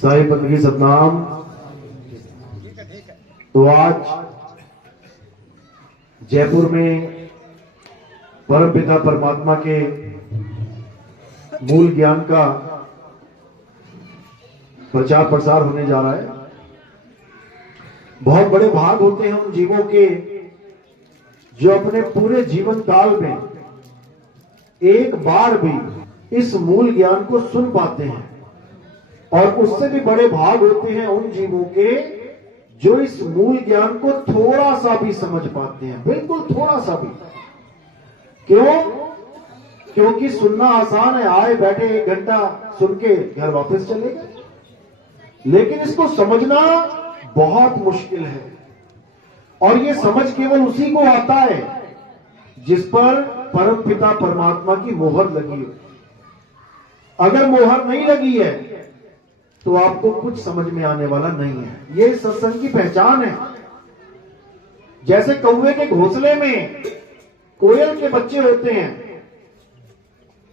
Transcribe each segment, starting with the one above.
साहिब बंदगी सतनाम। तो आज जयपुर में परम पिता परमात्मा के मूल ज्ञान का प्रचार प्रसार होने जा रहा है। बहुत बड़े भाग होते हैं उन जीवों के जो अपने पूरे जीवन काल में एक बार भी इस मूल ज्ञान को सुन पाते हैं, और उससे भी बड़े भाग होते हैं उन जीवों के जो इस मूल ज्ञान को थोड़ा सा भी समझ पाते हैं, बिल्कुल थोड़ा सा भी। क्यों? क्योंकि सुनना आसान है, आए बैठे 1 घंटा सुन के घर वापस चले गए, लेकिन इसको समझना बहुत मुश्किल है। और ये समझ केवल उसी को आता है जिस पर परम पिता परमात्मा की मोहर लगी हो। अगर मोहर नहीं लगी है तो आपको कुछ समझ में आने वाला नहीं है। ये सत्संग की पहचान है। जैसे कौवे के घोंसले में कोयल के बच्चे होते हैं,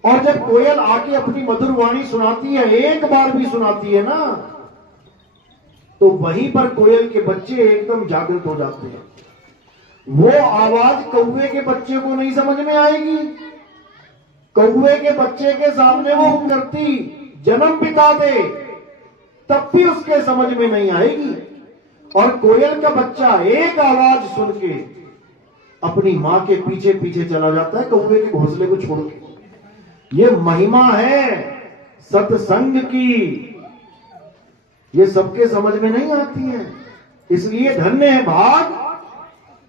और जब कोयल आके अपनी मधुर वाणी सुनाती है, एक बार भी सुनाती है ना, तो वहीं पर कोयल के बच्चे एकदम जागृत हो जाते हैं। वो आवाज कौवे के बच्चे को नहीं समझ में आएगी। कौवे के बच्चे के सामने वो करती जन्म पिता दे, तब भी उसके समझ में नहीं आएगी। और कोयल का बच्चा एक आवाज सुन के अपनी मां के पीछे पीछे चला जाता है, कौवे के घोंसले को छोड़ के। ये महिमा है सत्संग की, ये सबके समझ में नहीं आती है। इसलिए धन्य है भाग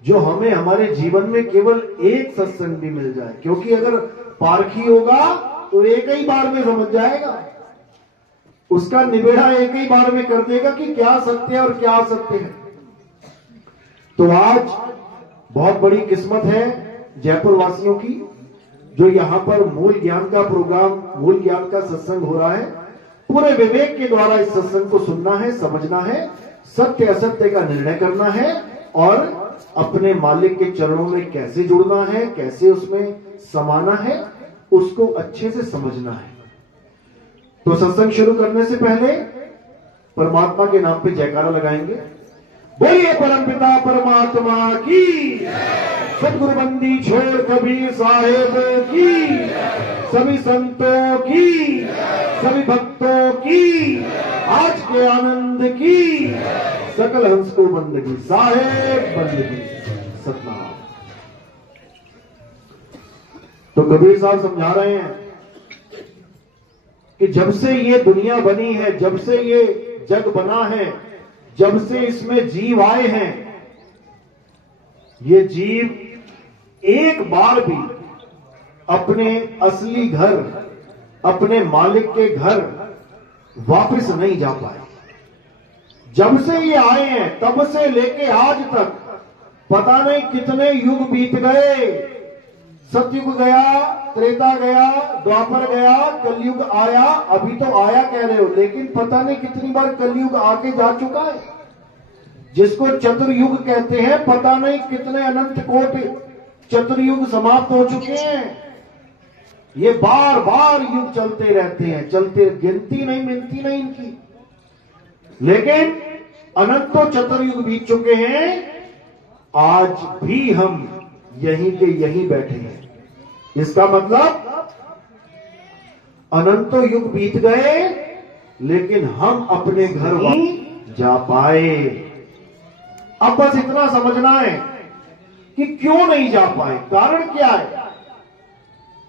जो हमें हमारे जीवन में केवल एक सत्संग भी मिल जाए, क्योंकि अगर पारखी होगा तो एक ही बार में समझ जाएगा, उसका निबेड़ा एक ही बार में कर देगा कि क्या सत्य है और क्या असत्य है। तो आज बहुत बड़ी किस्मत है जयपुर वासियों की, जो यहां पर मूल ज्ञान का प्रोग्राम, मूल ज्ञान का सत्संग हो रहा है। पूरे विवेक के द्वारा इस सत्संग को सुनना है, समझना है, सत्य असत्य का निर्णय करना है, और अपने मालिक के चरणों में कैसे जुड़ना है, कैसे उसमें समाना है, उसको अच्छे से समझना है। तो सत्संग शुरू करने से पहले परमात्मा के नाम पे जयकारा लगाएंगे। बोलिए परमपिता परमात्मा की, सदगुरु बंदी छोड़ कबीर साहेब की, सभी संतों की, सभी भक्तों की, आज के आनंद की, सकल हंस को बंदगी साहेब बंदगी सतनाम। तो कबीर साहब समझा रहे हैं कि जब से ये दुनिया बनी है, जब से ये जग बना है, जब से इसमें जीव आए हैं, ये जीव एक बार भी अपने असली घर, अपने मालिक के घर वापस नहीं जा पाए। जब से ये आए हैं तब से लेके आज तक पता नहीं कितने युग बीत गए। सतयुग गया, त्रेता गया, द्वापर गया, कलयुग आया। अभी तो आया कह रहे हो, लेकिन पता नहीं कितनी बार कलयुग आके जा चुका है, जिसको चतुर्युग कहते हैं। पता नहीं कितने अनंत कोटि चतुर्युग समाप्त हो चुके हैं। ये बार बार युग चलते रहते हैं, चलते, गिनती नहीं मिलती नहीं इनकी, लेकिन अनंतों चतुर्युग बीत चुके हैं। आज भी हम यहीं के यहीं बैठे हैं। इसका मतलब अनंतों युग बीत गए, लेकिन हम अपने घर नहीं जा पाए। अब बस इतना समझना है कि क्यों नहीं जा पाए, कारण क्या है,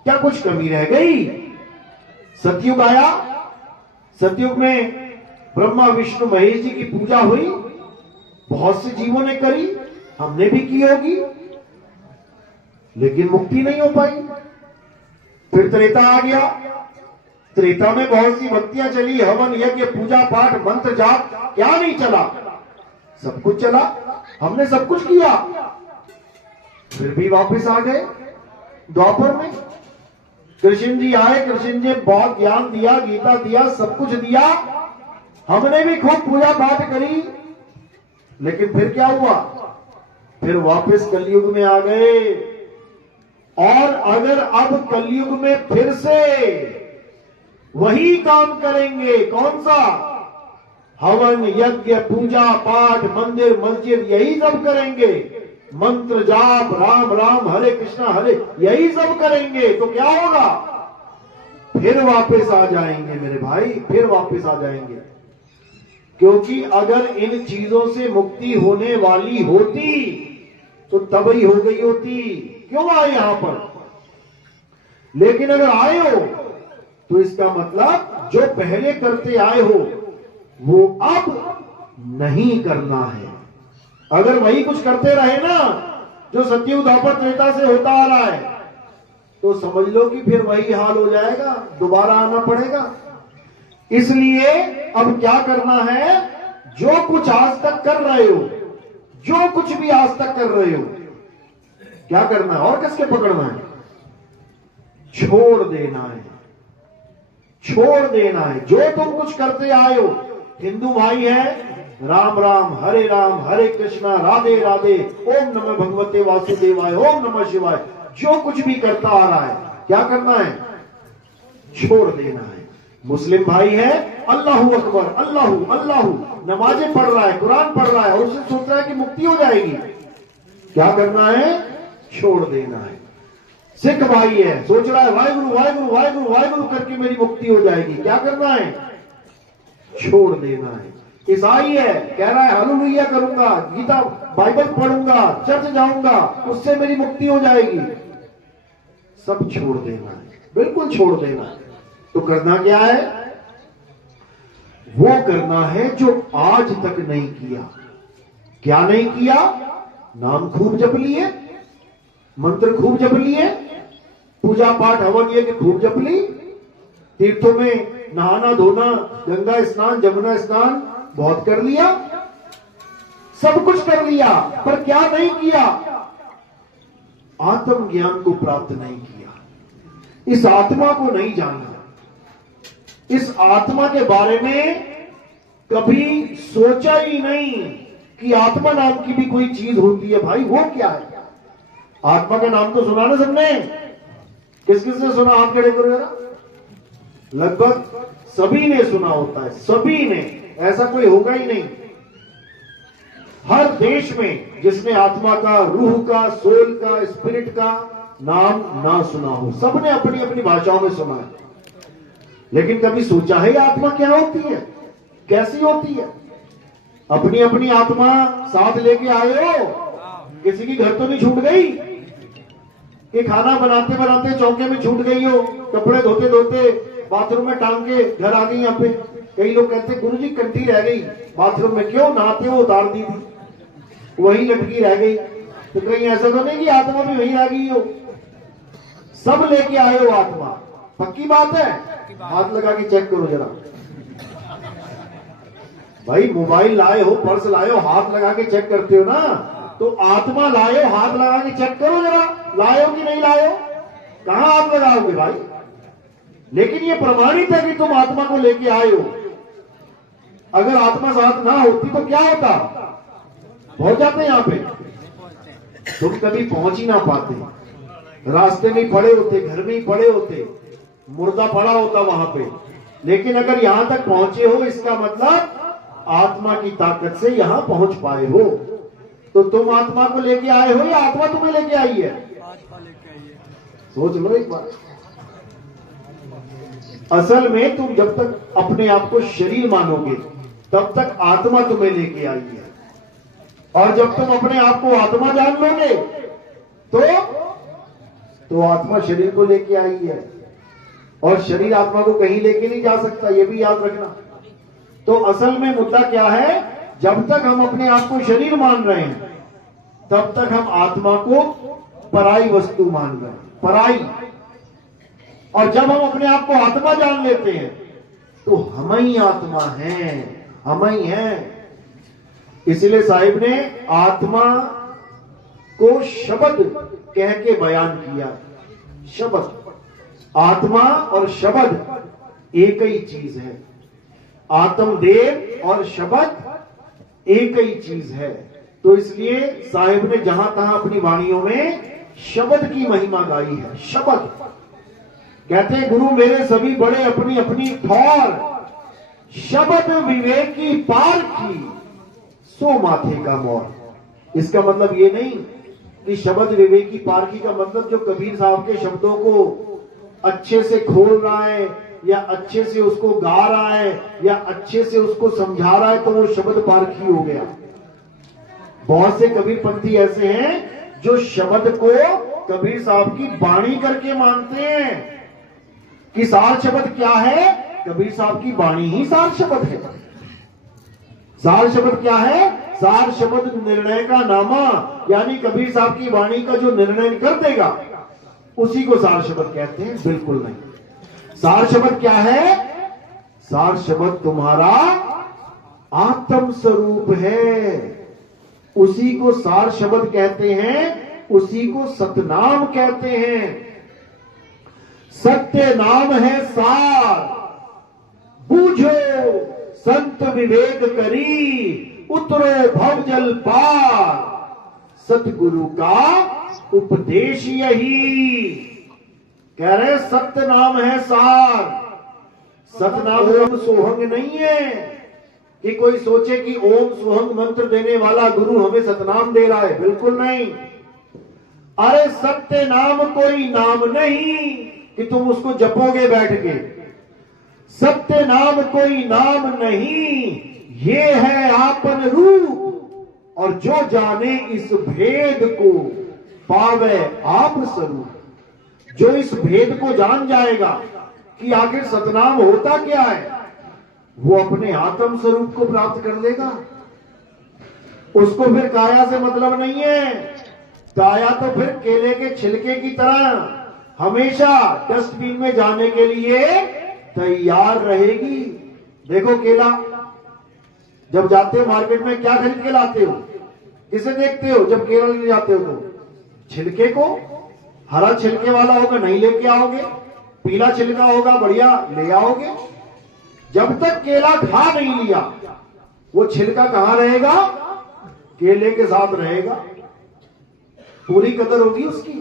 क्या कुछ कमी रह गई। सतयुग आया, सतयुग में ब्रह्मा विष्णु महेश जी की पूजा हुई, बहुत से जीवों ने करी, हमने भी की होगी, लेकिन मुक्ति नहीं हो पाई। फिर त्रेता आ गया, त्रेता में बहुत सी भक्तियां चली, हवन यज्ञ पूजा पाठ मंत्र जाप, क्या नहीं चला, सब कुछ चला, हमने सब कुछ किया, फिर भी वापस आ गए। द्वापर में कृष्ण जी आए, कृष्ण जी बहुत ज्ञान दिया, गीता दिया, सब कुछ दिया, हमने भी खूब पूजा पाठ करी, लेकिन फिर क्या हुआ, फिर वापस कलयुग में आ गए। और अगर अब कलयुग में फिर से वही काम करेंगे, कौन सा, हवन यज्ञ पूजा पाठ मंदिर मस्जिद यही सब करेंगे, मंत्र जाप राम राम हरे कृष्णा हरे यही सब करेंगे तो क्या होगा? फिर वापस आ जाएंगे मेरे भाई, फिर वापस आ जाएंगे। क्योंकि अगर इन चीजों से मुक्ति होने वाली होती तो तब ही हो गई होती। क्यों आए यहां पर? लेकिन अगर आए हो तो इसका मतलब जो पहले करते आए हो वो अब नहीं करना है। अगर वही कुछ करते रहे ना जो सतयुग द्वापर त्रेता से होता आ रहा है तो समझ लो कि फिर वही हाल हो जाएगा, दोबारा आना पड़ेगा। इसलिए अब क्या करना है? जो कुछ आज तक कर रहे हो, जो कुछ भी आज तक कर रहे हो, क्या करना है और किसके पकड़ना है? छोड़ देना है, छोड़ देना है। जो तुम कुछ करते आए हो, हिंदू भाई है राम राम हरे कृष्णा राधे राधे ओम नमः भगवते वासुदेवाय ओम नमः शिवाय, जो कुछ भी करता आ रहा है क्या करना है? छोड़ देना है। मुस्लिम भाई है अल्लाहू अकबर अल्लाहू अल्लाहू नमाजें पढ़ रहा है, कुरान पढ़ रहा है और उसे सोच रहा है कि मुक्ति हो जाएगी, क्या करना है? छोड़ देना है। सिख भाई है सोच रहा है वाहिगुरु वाहिगुरु वाहिगुरु वाहिगुरु करके मेरी मुक्ति हो जाएगी, क्या करना है? छोड़ देना है। ईसाई है कह रहा है हालेलुया करूंगा, गीता बाइबल पढ़ूंगा, चर्च जाऊंगा, उससे मेरी मुक्ति हो जाएगी, सब छोड़ देना है, बिल्कुल छोड़ देना है। तो करना क्या है? वो करना है जो आज तक नहीं किया। क्या नहीं किया? नाम खूब जप लिए, मंत्र खूब जप लिए, पूजा पाठ हवन यज्ञ खूब जप ली, तीर्थों में नहाना धोना गंगा स्नान जमुना स्नान बहुत कर लिया, सब कुछ कर लिया, पर क्या नहीं किया? आत्मज्ञान को प्राप्त नहीं किया, इस आत्मा को नहीं जाना, इस आत्मा के बारे में कभी सोचा ही नहीं कि आत्मा नाम की भी कोई चीज होती है। भाई वो क्या है? आत्मा का नाम तो सुना ना सबने? किस किस ने सुना? हाथ खड़े करो जरा। लगभग सभी ने सुना होता है, सभी ने, ऐसा कोई होगा ही नहीं। हर देश में जिसने आत्मा का, रूह का, सोल का, स्पिरिट का नाम ना सुना हो, सबने अपनी अपनी भाषाओं में सुना है, लेकिन कभी सोचा है आत्मा क्या होती है, कैसी होती है? अपनी अपनी आत्मा साथ लेके आए हो? किसी की घर तो नहीं छूट गई कि खाना बनाते बनाते चौके में छूट गई हो, कपड़े धोते धोते बाथरूम में टांग के घर आ गई? यहाँ पे कई लोग कहते हैं गुरुजी कंठी रह गई बाथरूम में, क्यों? नहाते हो उतार दी थी, वही लटकी रह गई। तो कहीं ऐसा तो नहीं कि आत्मा भी वही रह गई हो? सब लेके आए हो आत्मा, पक्की बात है? हाथ लगा के चेक करो जरा। भाई मोबाइल लाए हो, पर्स लाए हो, हाथ लगा के चेक करते हो ना, तो आत्मा लाए हो, हाथ लगा के चेक करो जरा, लाए हो कि नहीं लाए हो? कहां हाथ लगाओगे भाई? लेकिन ये प्रमाणित है कि तुम आत्मा को लेके आए हो। अगर आत्मा साथ ना होती तो क्या होता? पहुंच जाते यहां पे, तुम कभी पहुंच ही ना पाते, रास्ते में ही पड़े होते, घर में ही पड़े होते, मुर्दा पड़ा होता वहां पे। लेकिन अगर यहां तक पहुंचे हो, इसका मतलब आत्मा की ताकत से यहां पहुंच पाए हो। तो तुम आत्मा को लेके आए हो या आत्मा तुम्हें लेके आई है? सोच लो एक बार। असल में तुम जब तक अपने आप को शरीर मानोगे तब तक आत्मा तुम्हें लेके आई है, और जब तुम अपने आप को आत्मा जान लोगे तो आत्मा शरीर को लेके आई है, और शरीर आत्मा को कहीं लेके नहीं जा सकता, ये भी याद रखना। तो असल में मुद्दा क्या है? जब तक हम अपने आप को शरीर मान रहे हैं तब तक हम आत्मा को पराई वस्तु मान रहे हैं, पराई। और जब हम अपने आप को आत्मा जान लेते हैं तो हम ही आत्मा हैं, हम ही हैं। इसलिए साहिब ने आत्मा को शब्द कह के बयान किया। शब्द, आत्मा और शब्द एक ही चीज है, आत्मदेव और शब्द एक ही चीज है। तो इसलिए साहिब ने जहां तहां अपनी वाणियों में शब्द की महिमा गाई है। शब्द कहते हैं गुरु मेरे सभी बड़े अपनी अपनी ठौर, शब्द विवेकी पारखी सो माथे का मोर। इसका मतलब ये नहीं कि शब्द विवेकी पारखी का मतलब जो कबीर साहब के शब्दों को अच्छे से खोल रहा है या अच्छे से उसको गा रहा है या अच्छे से उसको समझा रहा है तो वो शब्द पारखी हो गया। बहुत से कबीर पंथी ऐसे हैं जो शब्द को कबीर साहब की वाणी करके मानते हैं कि सार शब्द क्या है, कबीर साहब की वाणी ही सार शब्द है। सार शब्द क्या है? सार शब्द निर्णय का नामा, यानी कबीर साहब की वाणी का जो निर्णय कर देगा उसी को सार शब्द कहते हैं। बिल्कुल नहीं। सार शब्द क्या है? सार शब्द तुम्हारा आत्म स्वरूप है, उसी को सार शब्द कहते हैं, उसी को सतनाम कहते हैं। सत्य नाम है सार, बूझो संत विवेक करी, उतरो भव जल पार। सतगुरु का उपदेश यही। कह रहे सत्य नाम है सार। सतनाम ओम सोहंग नहीं है कि कोई सोचे कि ओम सोहंग मंत्र देने वाला गुरु हमें सतनाम दे रहा है। बिल्कुल नहीं। अरे सत्य नाम कोई नाम नहीं कि तुम उसको जपोगे बैठ के। सत्य नाम कोई नाम नहीं, ये है आपन रूप। और जो जाने इस भेद को पावे आप स्वरूप। जो इस भेद को जान जाएगा कि आखिर सतनाम होता क्या है, वो अपने आत्म स्वरूप को प्राप्त कर लेगा। उसको फिर काया से मतलब नहीं है। काया तो फिर केले के छिलके की तरह हमेशा डस्टबिन में जाने के लिए तैयार रहेगी। देखो केला जब जाते हो मार्केट में क्या खरीद के लाते हो? किसे देखते हो जब केला ले जाते हो? तो छिलके को। हरा छिलके वाला होगा नहीं लेके आओगे, पीला छिलका होगा बढ़िया ले आओगे। जब तक केला खा नहीं लिया वो छिलका कहां रहेगा? केले के साथ रहेगा। पूरी कदर होगी उसकी।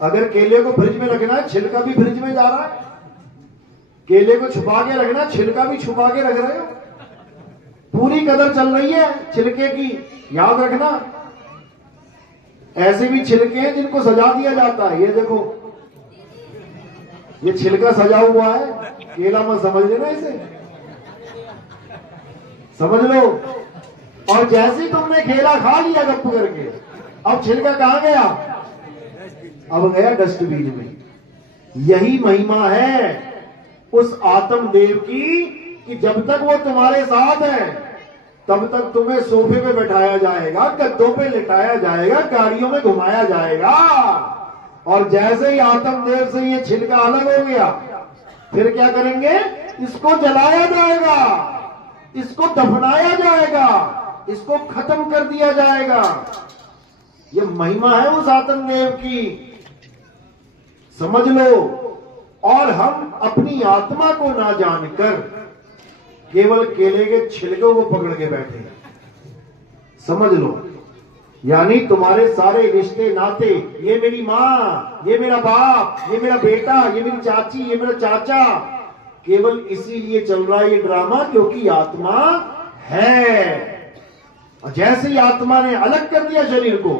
अगर केले को फ्रिज में रखना है, छिलका भी फ्रिज में जा रहा है। केले को छुपा के रखना, छिलका भी छुपा के रख रहे हो। पूरी कदर चल रही है छिलके की, याद रखना। ऐसे भी छिलके हैं जिनको सजा दिया जाता है। ये देखो ये छिलका सजा हुआ है, केला मत समझ लेना इसे, समझ लो। और जैसे ही तुमने केला खा लिया गप करके, अब छिलका कहां गया? अब गया डस्टबिन में। यही महिमा है उस आत्म देव की कि जब तक वो तुम्हारे साथ है तब तक तुम्हें सोफे पे बैठाया जाएगा, गद्दों पे लिटाया जाएगा, गाड़ियों में घुमाया जाएगा। और जैसे ही आत्म देव से ये छिलका अलग हो गया, फिर क्या करेंगे? इसको जलाया जाएगा, इसको दफनाया जाएगा, इसको खत्म कर दिया जाएगा। ये महिमा है उस आत्म देव की, समझ लो। और हम अपनी आत्मा को ना जानकर केवल केले के छिलकों को पकड़ के बैठे हैं, समझ लो। यानी तुम्हारे सारे रिश्ते नाते, ये मेरी माँ, ये मेरा बाप, ये मेरा बेटा, ये मेरी चाची, ये मेरा चाचा, केवल इसीलिए चल रहा है ये ड्रामा क्योंकि आत्मा है। और जैसे ही आत्मा ने अलग कर दिया शरीर को,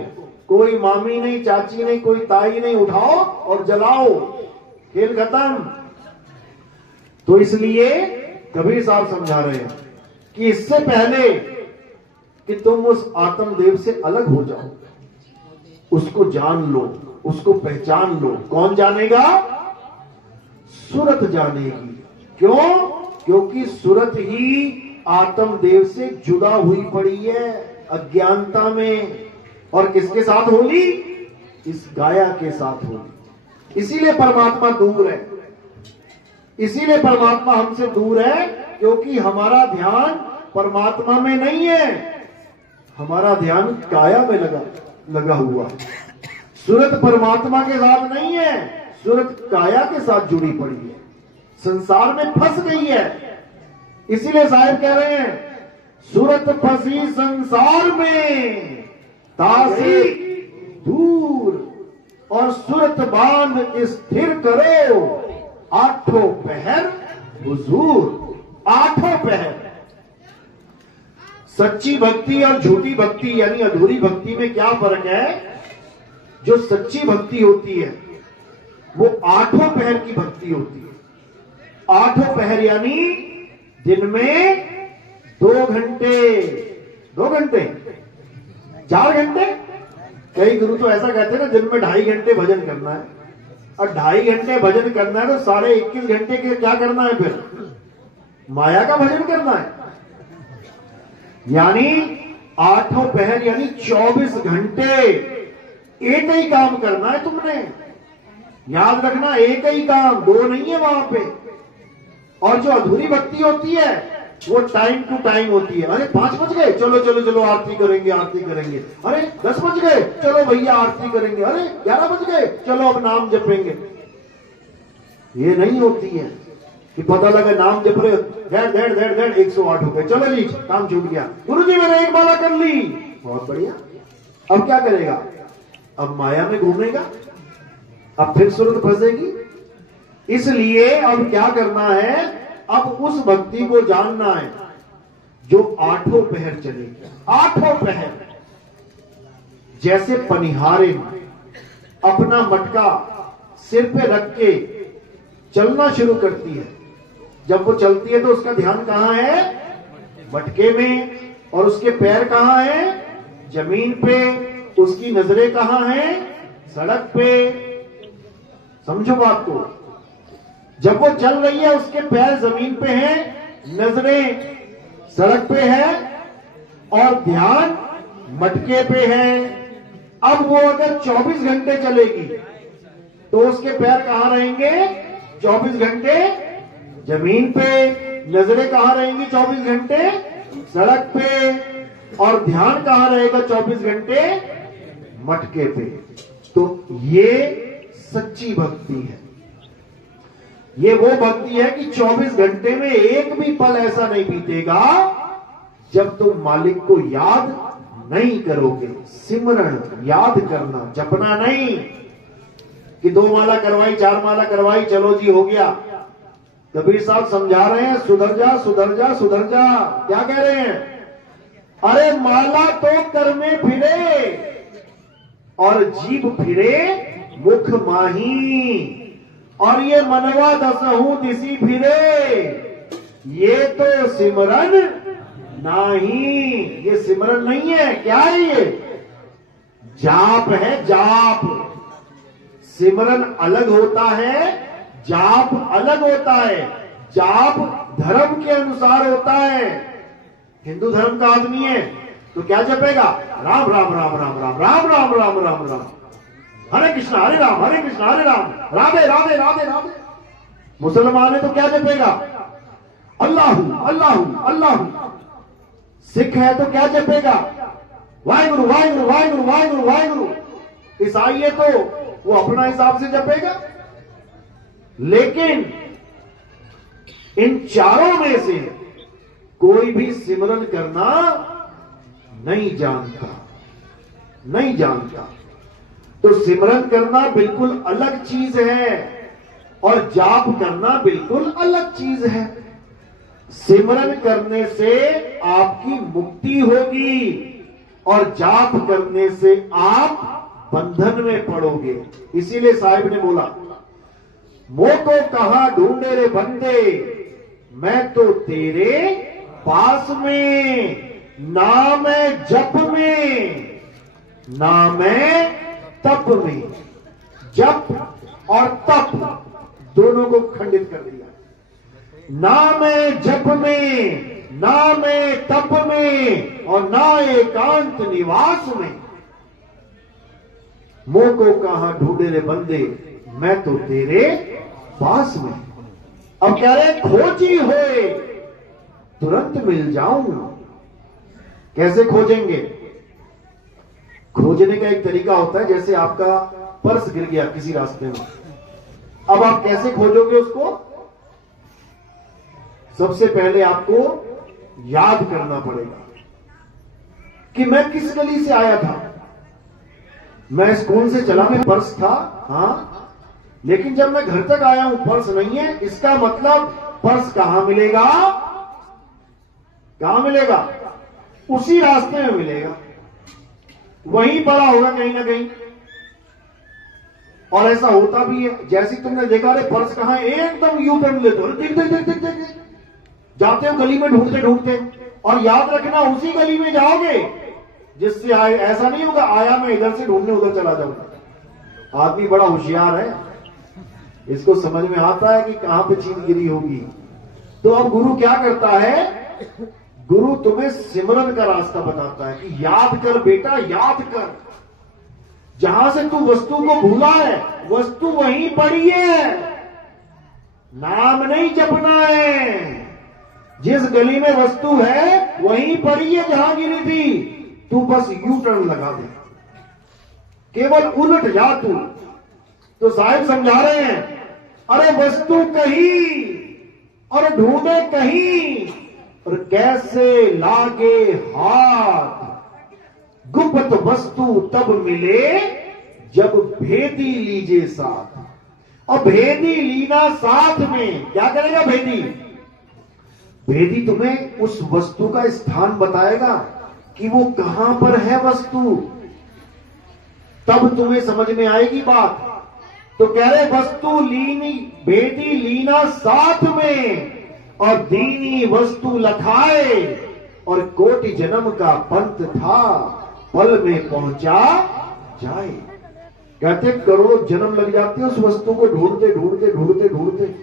कोई मामी नहीं, चाची नहीं, कोई ताई नहीं, उठाओ और जलाओ, खेल खत्म। तो इसलिए कबीर साहब समझा रहे हैं कि इससे पहले कि तुम उस आत्मदेव से अलग हो जाओ, उसको जान लो, उसको पहचान लो। कौन जानेगा? सुरत जानेगी। क्यों? क्योंकि सुरत ही आत्मदेव से जुदा हुई पड़ी है अज्ञानता में। और किसके साथ होली? इस गाया के साथ होली। इसीलिए परमात्मा दूर है, इसीलिए परमात्मा हमसे दूर है, क्योंकि हमारा ध्यान परमात्मा में नहीं है, हमारा ध्यान काया में लगा हुआ है। सूरत परमात्मा के साथ नहीं है, सूरत काया के साथ जुड़ी पड़ी है, संसार में फंस गई है। इसीलिए साहब कह रहे हैं, सूरत फंसी संसार में तासी दूर, और सूरत बांध स्थिर करो आठों पहर हुजूर। 8 पहर। सच्ची भक्ति और झूठी भक्ति यानी अधूरी भक्ति में क्या फर्क है? जो सच्ची भक्ति होती है वो 8 पहर की भक्ति होती है। 8 पहर यानी दिन में 2 घंटे, 4 घंटे। कई गुरु तो ऐसा कहते हैं ना, दिन में 2.5 घंटे भजन करना है। और 2.5 घंटे भजन करना है तो 21.5 घंटे के क्या करना है? फिर माया का भजन करना है। यानी 8 पहर यानी 24 घंटे एक ही काम करना है तुमने। याद रखना, एक ही काम, 2 नहीं है वहां पे। और जो अधूरी भक्ति होती है वो टाइम टू टाइम होती है। अरे 5 बज गए, चलो चलो चलो आरती करेंगे, आरती करेंगे। अरे 10 बज गए, चलो भैया आरती करेंगे। अरे 11 बज गए, चलो अब नाम जपेंगे। ये नहीं होती है कि पता लगा नाम जप रहे, डेढ़ 108 हो गए, चलो जी काम छूट गया। गुरुजी मैंने एक माला कर ली, बहुत बढ़िया। अब क्या करेगा? अब माया में घूमेगा, अब फिर सूरत फंसेगी। इसलिए अब क्या करना है? अब उस भक्ति को जानना है जो 8 पहर चलेगी। 8 पहर जैसे पनिहारे अपना मटका सिर पे रख के चलना शुरू करती है। जब वो चलती है तो उसका ध्यान कहां है? मटके में। और उसके पैर कहां है? जमीन पे। उसकी नजरें कहां है? सड़क पे। समझो बात को। जब वो चल रही है उसके पैर जमीन पे हैं, नजरें सड़क पे है और ध्यान मटके पे है। अब वो अगर 24 घंटे चलेगी तो उसके पैर कहां रहेंगे? 24 घंटे जमीन पे। नजरें कहां रहेंगी? 24 घंटे सड़क पे। और ध्यान कहां रहेगा? 24 घंटे मटके पे। तो ये सच्ची भक्ति है। ये वो भक्ति है कि 24 घंटे में एक भी पल ऐसा नहीं बीतेगा जब तुम मालिक को याद नहीं करोगे। सिमरण, याद करना, जपना नहीं कि 2 माला करवाई, 4 माला करवाई, चलो जी हो गया। कबीर साहब समझा रहे हैं, सुधर जा सुधर जा सुधर जा। क्या कह रहे हैं? अरे माला तो कर में फिरे और जीभ फिरे मुख माही, और ये मनवा 10 दिसी फिरे, ये तो सिमरन नहीं। ये सिमरन नहीं है। क्या है ये? जाप है, जाप। सिमरन अलग होता है, जाप अलग होता है। जाप धर्म के अनुसार होता है। हिंदू धर्म का आदमी है तो क्या जपेगा? राम राम राम राम राम राम राम राम राम राम, हरे कृष्णा हरे राम हरे राम, राधे राधे राधे राधे। मुसलमान है तो क्या जपेगा? अल्लाहू अल्लाहू अल्लाहू। सिख है तो क्या जपेगा? वाहिगुरु वाहिगुरु वाहिगुरु वाहिगुरु वाहिगुरु। ईसाई है तो वो अपना हिसाब से जपेगा। लेकिन इन चारों में से कोई भी सिमरन करना नहीं जानता, नहीं जानता। तो सिमरन करना बिल्कुल अलग चीज है और जाप करना बिल्कुल अलग चीज है। सिमरन करने से आपकी मुक्ति होगी और जाप करने से आप बंधन में पड़ोगे। इसीलिए साहिब ने बोला, मोको कहां ढूंढे रे बंदे, मैं तो तेरे पास में, ना मैं जप में ना मैं तप में। जप और तप दोनों को खंडित कर दिया। ना मैं जप में, ना मैं तप में, और ना एकांत निवास में। मोह को कहां ढूंढे रे बंदे, मैं तो तेरे पास में। अब कह रहे खोजी होए तुरंत मिल जाऊं। कैसे खोजेंगे? खोजने का एक तरीका होता है, जैसे आपका पर्स गिर गया किसी रास्ते में, अब आप कैसे खोजोगे उसको? सबसे पहले आपको याद करना पड़ेगा कि मैं किस गली से आया था। मैं स्कूल से चला, में पर्स था, हाँ, लेकिन जब मैं घर तक आया हूं पर्स नहीं है। इसका मतलब पर्स कहां मिलेगा? कहां मिलेगा? उसी रास्ते में मिलेगा, वहीं पड़ा होगा कहीं ना कहीं। और ऐसा होता भी है, जैसे तुमने देखा, अरे पर्स कहां है, एकदम यू टर्न लेते हो, देख देख देख देख देख जाते हो गली में ढूंढते ढूंढते, और याद रखना उसी गली में जाओगे जिससे आए। ऐसा नहीं होगा आया मैं इधर से ढूंढने उधर चला जाऊंगा। आदमी बड़ा होशियार है, इसको समझ में आता है कि कहां पे चीन गिरी होगी। तो अब गुरु क्या करता है? गुरु तुम्हें सिमरन का रास्ता बताता है कि याद कर बेटा, याद कर, जहां से तू वस्तु को भूला है, वस्तु वहीं पड़ी है, नाम नहीं जपना है। जिस गली में वस्तु है वहीं पड़ी है जहां गिरी थी, तू बस यू टर्न लगा दे, केवल उलट जा तू। तो साहिब समझा रहे हैं, अरे वस्तु कहीं और ढूंढे कहीं, और कैसे लागे हाथ, गुप्त वस्तु तब मिले जब भेदी लीजे साथ। और भेदी लीना साथ में क्या करेगा? भेदी भेदी तुम्हें उस वस्तु का स्थान बताएगा कि वो कहां पर है वस्तु, तब तुम्हें समझ में आएगी बात। तो कह रहे वस्तु लीनी, भेदी लीना साथ में, और दीनी वस्तु लखाए, और कोटि जन्म का पंथ था, पल में पहुंचा जाए। कहते करोड़ों जन्म लग जाते हैं उस वस्तु को ढूंढते ढूंढते ढूंढते ढूंढते,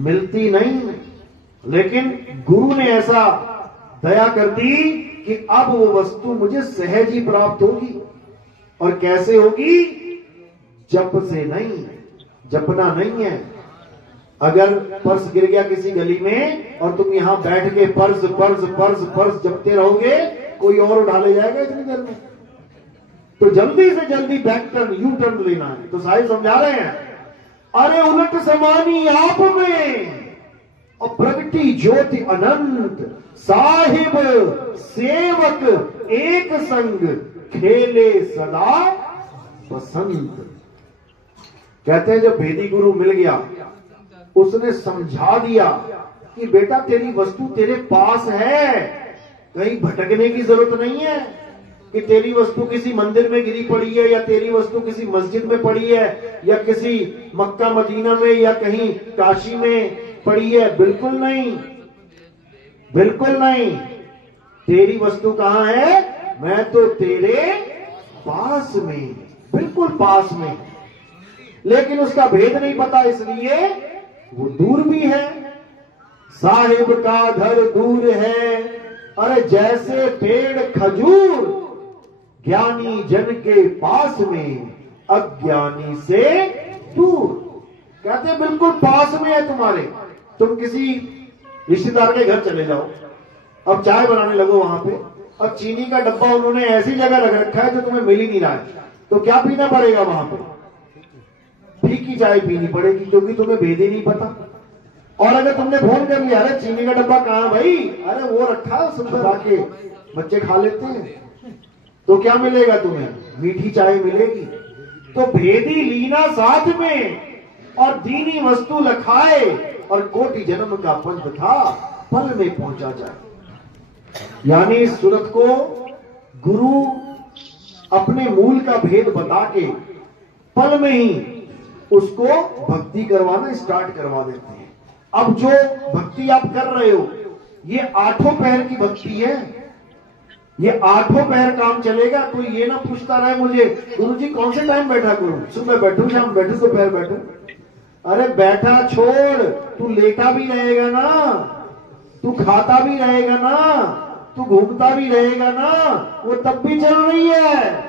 मिलती नहीं। लेकिन गुरु ने ऐसा दया कर दी कि अब वो वस्तु मुझे सहज ही प्राप्त होगी। और कैसे होगी? जप से नहीं, जपना नहीं है। अगर पर्स गिर गया किसी गली में और तुम यहां बैठ के पर्स पर्स पर्स पर्स जपते रहोगे, कोई और उठा ले जाएगा इतनी देर में। तो जल्दी से जल्दी बैक टर्न, यू टर्न लेना है। तो साहिब समझा रहे हैं, अरे उलट समानी आप में, और प्रगति ज्योति अनंत, साहिब सेवक एक संग, खेले सदा बसंत। कहते हैं जब भेदी गुरु मिल गया, उसने समझा दिया कि बेटा तेरी वस्तु तेरे पास है, कहीं भटकने की जरूरत नहीं है कि तेरी वस्तु किसी मंदिर में गिरी पड़ी है, या तेरी वस्तु किसी मस्जिद में पड़ी है, या किसी मक्का मदीना में या कहीं काशी में पड़ी है। बिल्कुल नहीं, बिल्कुल नहीं। तेरी वस्तु कहां है? मैं तो तेरे पास में, बिल्कुल पास में। लेकिन उसका भेद नहीं पता, इसलिए वो दूर भी है। साहिब का घर दूर है, अरे जैसे पेड़ खजूर, ज्ञानी जन के पास में, अज्ञानी से दूर। कहते बिल्कुल पास में है तुम्हारे। तुम किसी रिश्तेदार के घर चले जाओ, अब चाय बनाने लगो वहां पे, अब चीनी का डब्बा उन्होंने ऐसी जगह रख रखा है जो तुम्हें मिल ही नहीं रहा है, तो क्या पीना पड़ेगा वहां पे? फीकी चाय पीनी पड़ेगी, क्योंकि तुम्हें भेद ही नहीं पता। और अगर तुमने फोन कर लिया, अरे चीनी का डब्बा कहां भाई, अरे वो रखा है सुंदर, आके बच्चे खा लेते हैं, तो क्या मिलेगा तुम्हें? मीठी चाय मिलेगी। तो भेदी लीना साथ में, और दीनी वस्तु लखाए, और कोटि जन्म का पंथ था, पल में पहुंचा जाए। यानी इस सूरत को गुरु अपने मूल का भेद बता के पल में ही उसको भक्ति करवाना स्टार्ट करवा देते हैं। अब जो भक्ति आप कर रहे हो, ये आठों पहर की भक्ति है, ये आठों पहर काम चलेगा। कोई ये ना पूछता रहे मुझे, गुरुजी कौन से टाइम बैठा करूं, सुबह बैठूं, शाम बैठूं, दोपहर बैठूं। अरे बैठा छोड़, तू लेटा भी रहेगा ना, तू खाता भी रहेगा ना, तू घूमता भी रहेगा ना, वो तब भी चल रही है।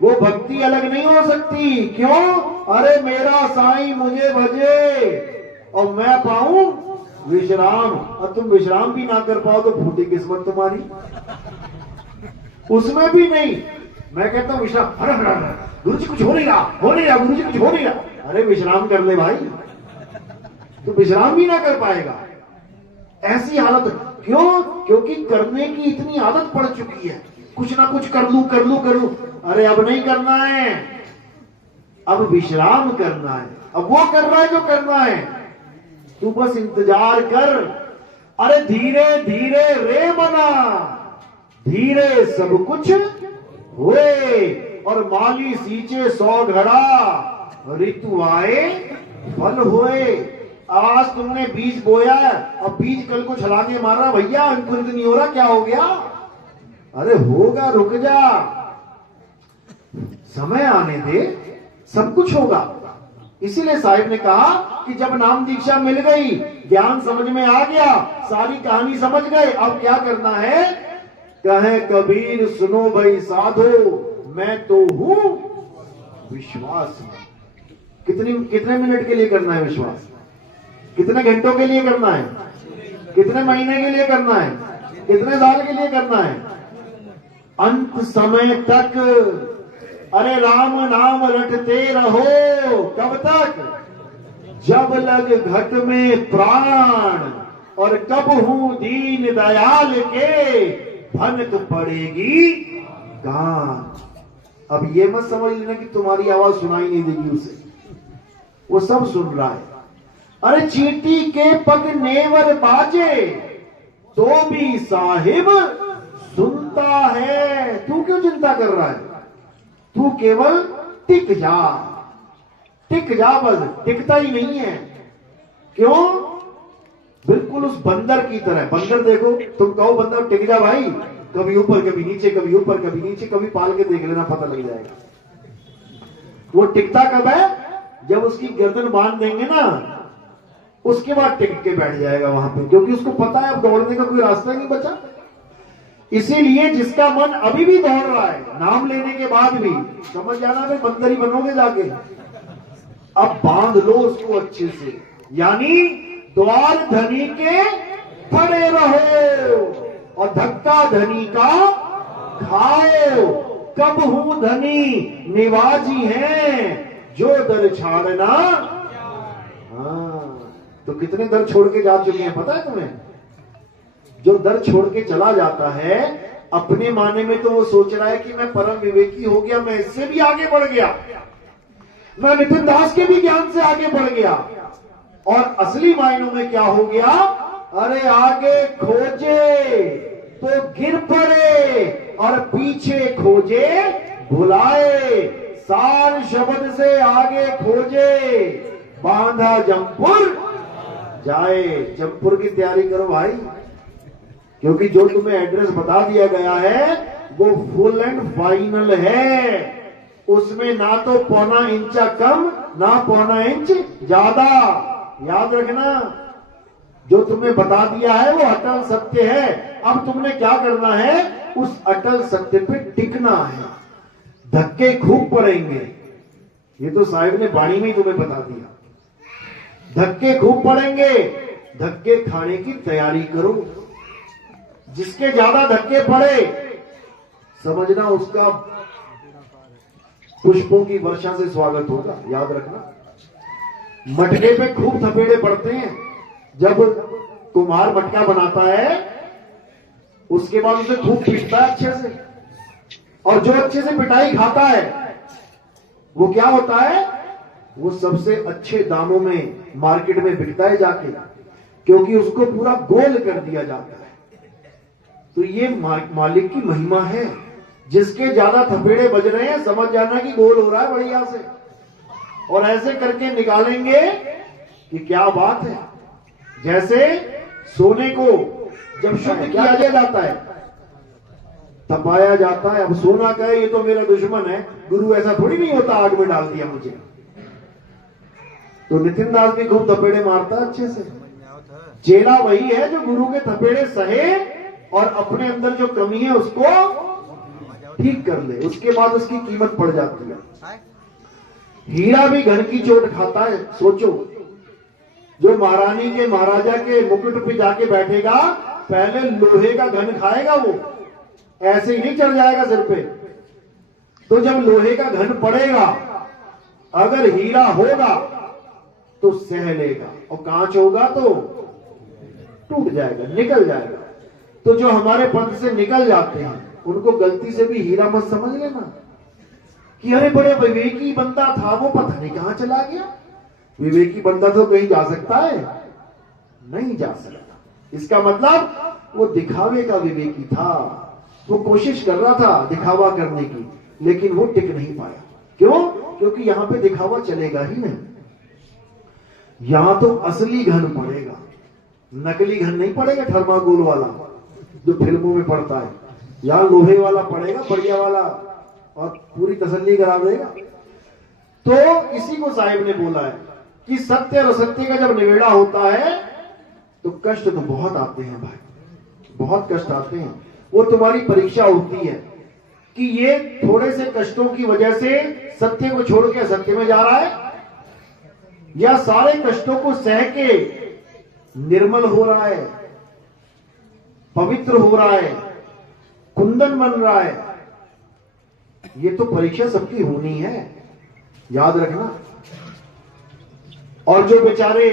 वो भक्ति अलग नहीं हो सकती। क्यों? अरे मेरा साईं मुझे भजे और मैं पाऊं विश्राम, और तुम विश्राम भी ना कर पाओ तो फूटी किस्मत तुम्हारी। उसमें भी नहीं। मैं कहता हूं विश्राम, अरे गुरु जी कुछ हो नहीं रहा, हो नहीं रहा, गुरु जी कुछ हो नहीं रहा। अरे विश्राम कर ले भाई, तो विश्राम भी ना कर पाएगा। ऐसी हालत क्यों? क्योंकि करने की इतनी आदत पड़ चुकी है, कुछ ना कुछ कर लूं कर लूं कर लूं। अरे अब नहीं करना है, अब विश्राम करना है। अब वो कर रहा है जो करना है, तू बस इंतजार कर। अरे धीरे धीरे रे बना, धीरे सब कुछ हुए, और माली सींचे 100 घड़ा, ऋतु आए फल हुए। आज तुमने बीज बोया और बीज कल को छलांगे मारा, भैया अंकुरित नहीं हो रहा, क्या हो गया? अरे होगा, रुक जा, समय आने दे, सब कुछ होगा। इसीलिए साहिब ने कहा कि जब नाम दीक्षा मिल गई, ज्ञान समझ में आ गया, सारी कहानी समझ गए, अब क्या करना है? कहे कबीर सुनो भाई साधो, मैं तो हूं विश्वास में। कितने मिनट के लिए करना है विश्वास? कितने घंटों के लिए करना है? कितने महीने के लिए करना है? कितने साल के लिए करना है? अंत समय तक। अरे राम नाम रटते रहो, कब तक? जब लग घट में प्राण, और कब हूं दीन दयाल के, भनक पड़ेगी कान। अब ये मत समझ लेना कि तुम्हारी आवाज सुनाई नहीं देगी उसे, वो सब सुन रहा है। अरे चींटी के पग नेवर बाजे, तो भी साहिब सुनता है। तू क्यों चिंता कर रहा है? तू केवल टिक जा, टिक जा, बस टिकता ही नहीं है। क्यों? बिल्कुल उस बंदर की तरह। बंदर देखो, तुम कहो बंदर टिक जा भाई, कभी ऊपर कभी नीचे, कभी ऊपर कभी नीचे, कभी पाल के देख लेना, पता लग जाएगा। वो टिकता कब है? जब उसकी गर्दन बांध देंगे ना, उसके बाद टिक के बैठ जाएगा वहां पे, क्योंकि उसको पता है अब दौड़ने का कोई रास्ता नहीं बचा। इसीलिए जिसका मन अभी भी दौड़ रहा है, नाम लेने के बाद भी, समझ जाना भाई बंदर ही बनोगे जाके। अब बांध लो उसको अच्छे से, यानी द्वार धनी के खड़े रहो, और धक्का धनी का खाओ। कब हूं धनी निवाजी है, जो दर छाड़ना। हाँ, तो कितने दर छोड़ के जा चुके हैं पता है तुम्हें? जो दर छोड़ के चला जाता है, अपने माने में तो वो सोच रहा है कि मैं परम विवेकी हो गया, मैं इससे भी आगे बढ़ गया, मैं नितिन दास के भी ज्ञान से आगे बढ़ गया। और असली मायनों में क्या हो गया? अरे आगे खोजे तो गिर पड़े, और पीछे खोजे भुलाए। सार शब्द से आगे खोजे, बांधा जमपुर जाए। जमपुर की तैयारी करो भाई, क्योंकि जो तुम्हें एड्रेस बता दिया गया है वो फुल एंड फाइनल है। उसमें ना तो पौना इंचा कम, ना पौना इंच ज्यादा। याद रखना, जो तुम्हें बता दिया है वो अटल सत्य है। अब तुमने क्या करना है? उस अटल सत्य पे टिकना है। धक्के खूब पड़ेंगे, ये तो साहिब ने वाणी में ही तुम्हें बता दिया। धक्के खूब पड़ेंगे, धक्के खाने की तैयारी करो। जिसके ज्यादा धक्के पड़े, समझना उसका पुष्पों की वर्षा से स्वागत होगा। याद रखना, मटके पे खूब थपेड़े पड़ते हैं। जब कुम्हार मटका बनाता है, उसके बाद उसे खूब पीटता है अच्छे से, और जो अच्छे से पिटाई खाता है वो क्या होता है? वो सबसे अच्छे दामों में मार्केट में बिकता है जाके, क्योंकि उसको पूरा गोल कर दिया जाता है। तो ये मालिक की महिमा है। जिसके ज्यादा थपेड़े बज रहे हैं, समझ जाना कि गोल हो रहा है बढ़िया से, और ऐसे करके निकालेंगे कि क्या बात है। जैसे सोने को जब शुद्ध किया जाता है, तपाया जाता है। अब सोना कहे ये तो मेरा दुश्मन है, गुरु ऐसा थोड़ी नहीं होता, आग में डाल दिया मुझे। तो नितिन दास भी खूब थपेड़े मारता है अच्छे से। चेला वही है जो गुरु के थपेड़े सहे और अपने अंदर जो कमी है उसको ठीक कर ले, उसके बाद उसकी कीमत पड़ जाती है। हीरा भी घन की चोट खाता है। सोचो, जो महारानी के महाराजा के मुकुट पे जाके बैठेगा, पहले लोहे का घन खाएगा, वो ऐसे ही नहीं चढ़ जाएगा सिर पे। तो जब लोहे का घन पड़ेगा, अगर हीरा होगा तो सह लेगा, और कांच होगा तो टूट जाएगा, निकल जाएगा। तो जो हमारे पंथ से निकल जाते हैं, उनको गलती से भी हीरा मत समझ लेना कि अरे बड़े विवेकी बंदा था, वो पता नहीं कहां चला गया। विवेकी बंदा तो कहीं जा सकता है? नहीं जा सकता। इसका मतलब वो दिखावे का विवेकी था, वो कोशिश कर रहा था दिखावा करने की, लेकिन वो टिक नहीं पाया। क्यों? क्योंकि यहां पे दिखावा चलेगा ही नहीं, यहां तो असली घन पड़ेगा, नकली घन नहीं पड़ेगा थर्माकोल वाला जो फिल्मों में पड़ता है। यहां लोहे वाला पड़ेगा, बढ़िया वाला, और पूरी तसल्ली करा देगा। तो इसी को साहिब ने बोला है कि सत्य और असत्य का जब निवेड़ा होता है तो कष्ट तो बहुत आते हैं भाई, बहुत कष्ट आते हैं। वो तुम्हारी परीक्षा होती है कि ये थोड़े से कष्टों की वजह से सत्य को छोड़ के असत्य में जा रहा है, या सारे कष्टों को सह के निर्मल हो रहा है, पवित्र हो रहा है, कुंदन बन रहा है। ये तो परीक्षा सबकी होनी है, याद रखना। और जो बेचारे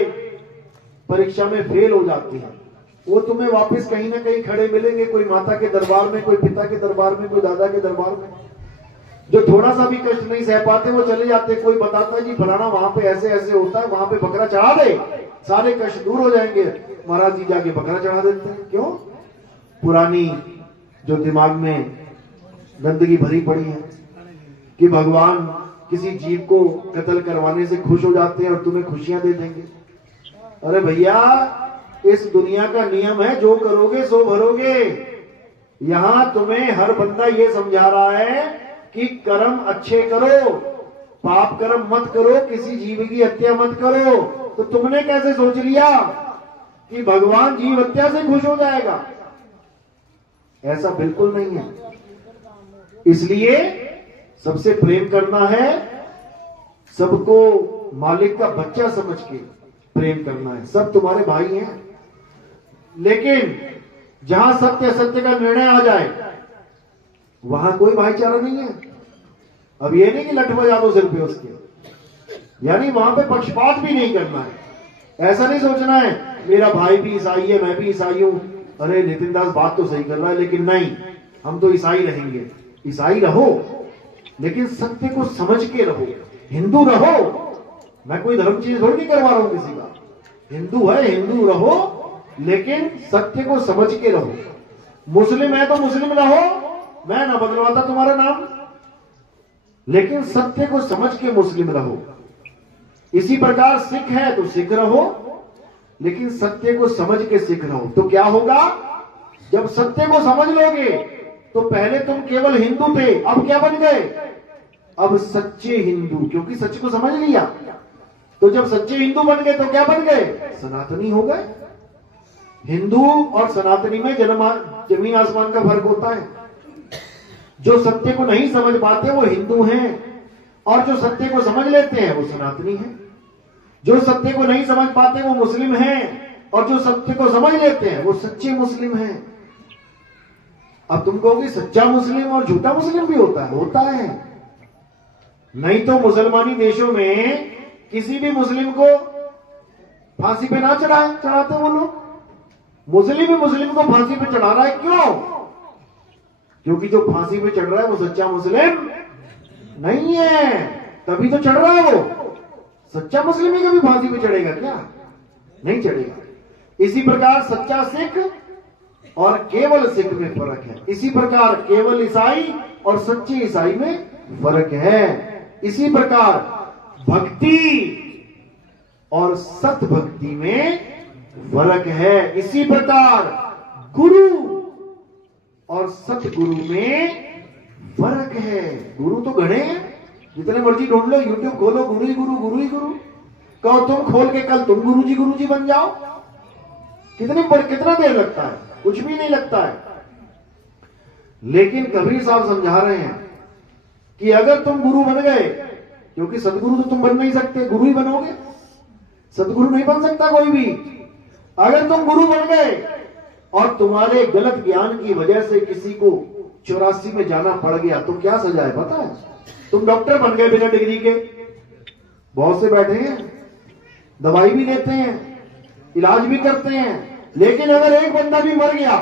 परीक्षा में फेल हो जाते हैं वो तुम्हें वापस कहीं ना कहीं खड़े मिलेंगे, कोई माता के दरबार में, कोई पिता के दरबार में, कोई दादा के दरबार में। जो थोड़ा सा भी कष्ट नहीं सह पाते वो चले जाते। कोई बताता है जी फलाना वहां पे ऐसे ऐसे होता है, वहां पे बकरा चढ़ा दे, सारे कष्ट दूर हो जाएंगे। महाराज जी जाके बकरा चढ़ा देते हैं। क्यों? पुरानी जो दिमाग में गंदगी भरी पड़ी है कि भगवान किसी जीव को कत्ल करवाने से खुश हो जाते हैं और तुम्हें खुशियां दे देंगे। अरे भैया, इस दुनिया का नियम है जो करोगे सो भरोगे। यहां तुम्हें हर बंदा ये समझा रहा है कि कर्म अच्छे करो, पाप कर्म मत करो, किसी जीव की हत्या मत करो। तो तुमने कैसे सोच लिया कि भगवान जीव हत्या से खुश हो जाएगा? ऐसा बिल्कुल नहीं है। इसलिए सबसे प्रेम करना है, सबको मालिक का बच्चा समझ के प्रेम करना है। सब तुम्हारे भाई हैं, लेकिन जहां सत्य असत्य का निर्णय आ जाए वहां कोई भाईचारा नहीं है। अब ये नहीं कि लठ बजा दो सिर पे उसके, यानी वहां पे पक्षपात भी नहीं करना है। ऐसा नहीं सोचना है मेरा भाई भी ईसाई है, मैं भी ईसाई हूं, अरे नितिन दास बात तो सही कर रहा है, लेकिन नहीं, हम तो ईसाई रहेंगे। ईसाई रहो, लेकिन सत्य को समझ के रहो। हिंदू रहो, मैं कोई धर्म चीज थोड़ी नहीं करवा रहा हूं किसी का। हिंदू है, हिंदू रहो, लेकिन सत्य को समझ के रहो। मुस्लिम है तो मुस्लिम रहो, मैं ना बदलवाता तुम्हारा नाम, लेकिन सत्य को समझ के मुस्लिम रहो। इसी प्रकार सिख है तो सिख रहो, लेकिन सत्य को समझ के सिख रहो। तो क्या होगा? जब सत्य को समझ लोगे तो पहले तुम केवल हिंदू थे, अब क्या बन गए? अब सच्चे हिंदू, क्योंकि सच को समझ लिया। तो जब सच्चे हिंदू बन गए तो क्या बन गए? सनातनी हो गए। हिंदू और सनातनी में जमीन आसमान का फर्क होता है। जो सत्य को नहीं समझ पाते वो हिंदू हैं, और जो सत्य को समझ लेते हैं वो सनातनी हैं। जो सत्य को नहीं समझ पाते वो मुस्लिम हैं, और जो सत्य को समझ लेते हैं वो सच्चे मुस्लिम हैं। अब तुम कहोगे सच्चा मुस्लिम और झूठा मुस्लिम भी होता है? होता है। नहीं तो मुसलमानी देशों में किसी भी मुस्लिम को फांसी पे ना चढ़ाते वो लोग। मुस्लिम ही मुस्लिम को फांसी पे चढ़ा रहा है। क्यों? क्योंकि जो फांसी पे चढ़ रहा है वो सच्चा मुस्लिम नहीं है, तभी तो चढ़ रहा है वो। सच्चा मुस्लिम ही कभी फांसी पे चढ़ेगा क्या? नहीं चढ़ेगा। इसी प्रकार सच्चा सिख और केवल सिख में फर्क है। इसी प्रकार केवल ईसाई और सच्चे ईसाई में फर्क है। इसी प्रकार भक्ति और सत भक्ति में फर्क है। इसी प्रकार गुरु और सतगुरु में फर्क है। गुरु तो घड़े हैं, जितने मर्जी ढूंढ लो, यूट्यूब खोलो, गुरु ही गुरु, गुरु ही गुरु। कहो तुम खोल के कल तुम गुरु जी बन जाओ। कितना देर लगता है? कुछ भी नहीं लगता है। लेकिन कबीर साहब समझा रहे हैं कि अगर तुम गुरु बन गए, क्योंकि सदगुरु तो तुम बन नहीं सकते, गुरु ही बनोगे, सदगुरु नहीं बन सकता कोई भी। अगर तुम गुरु बन गए और तुम्हारे गलत ज्ञान की वजह से किसी को 84 में जाना पड़ गया तो क्या सजा है पता है? तुम डॉक्टर बन गए बिना डिग्री के। बहुत से बैठे हैं, दवाई भी देते हैं, इलाज भी करते हैं, लेकिन अगर एक बंदा भी मर गया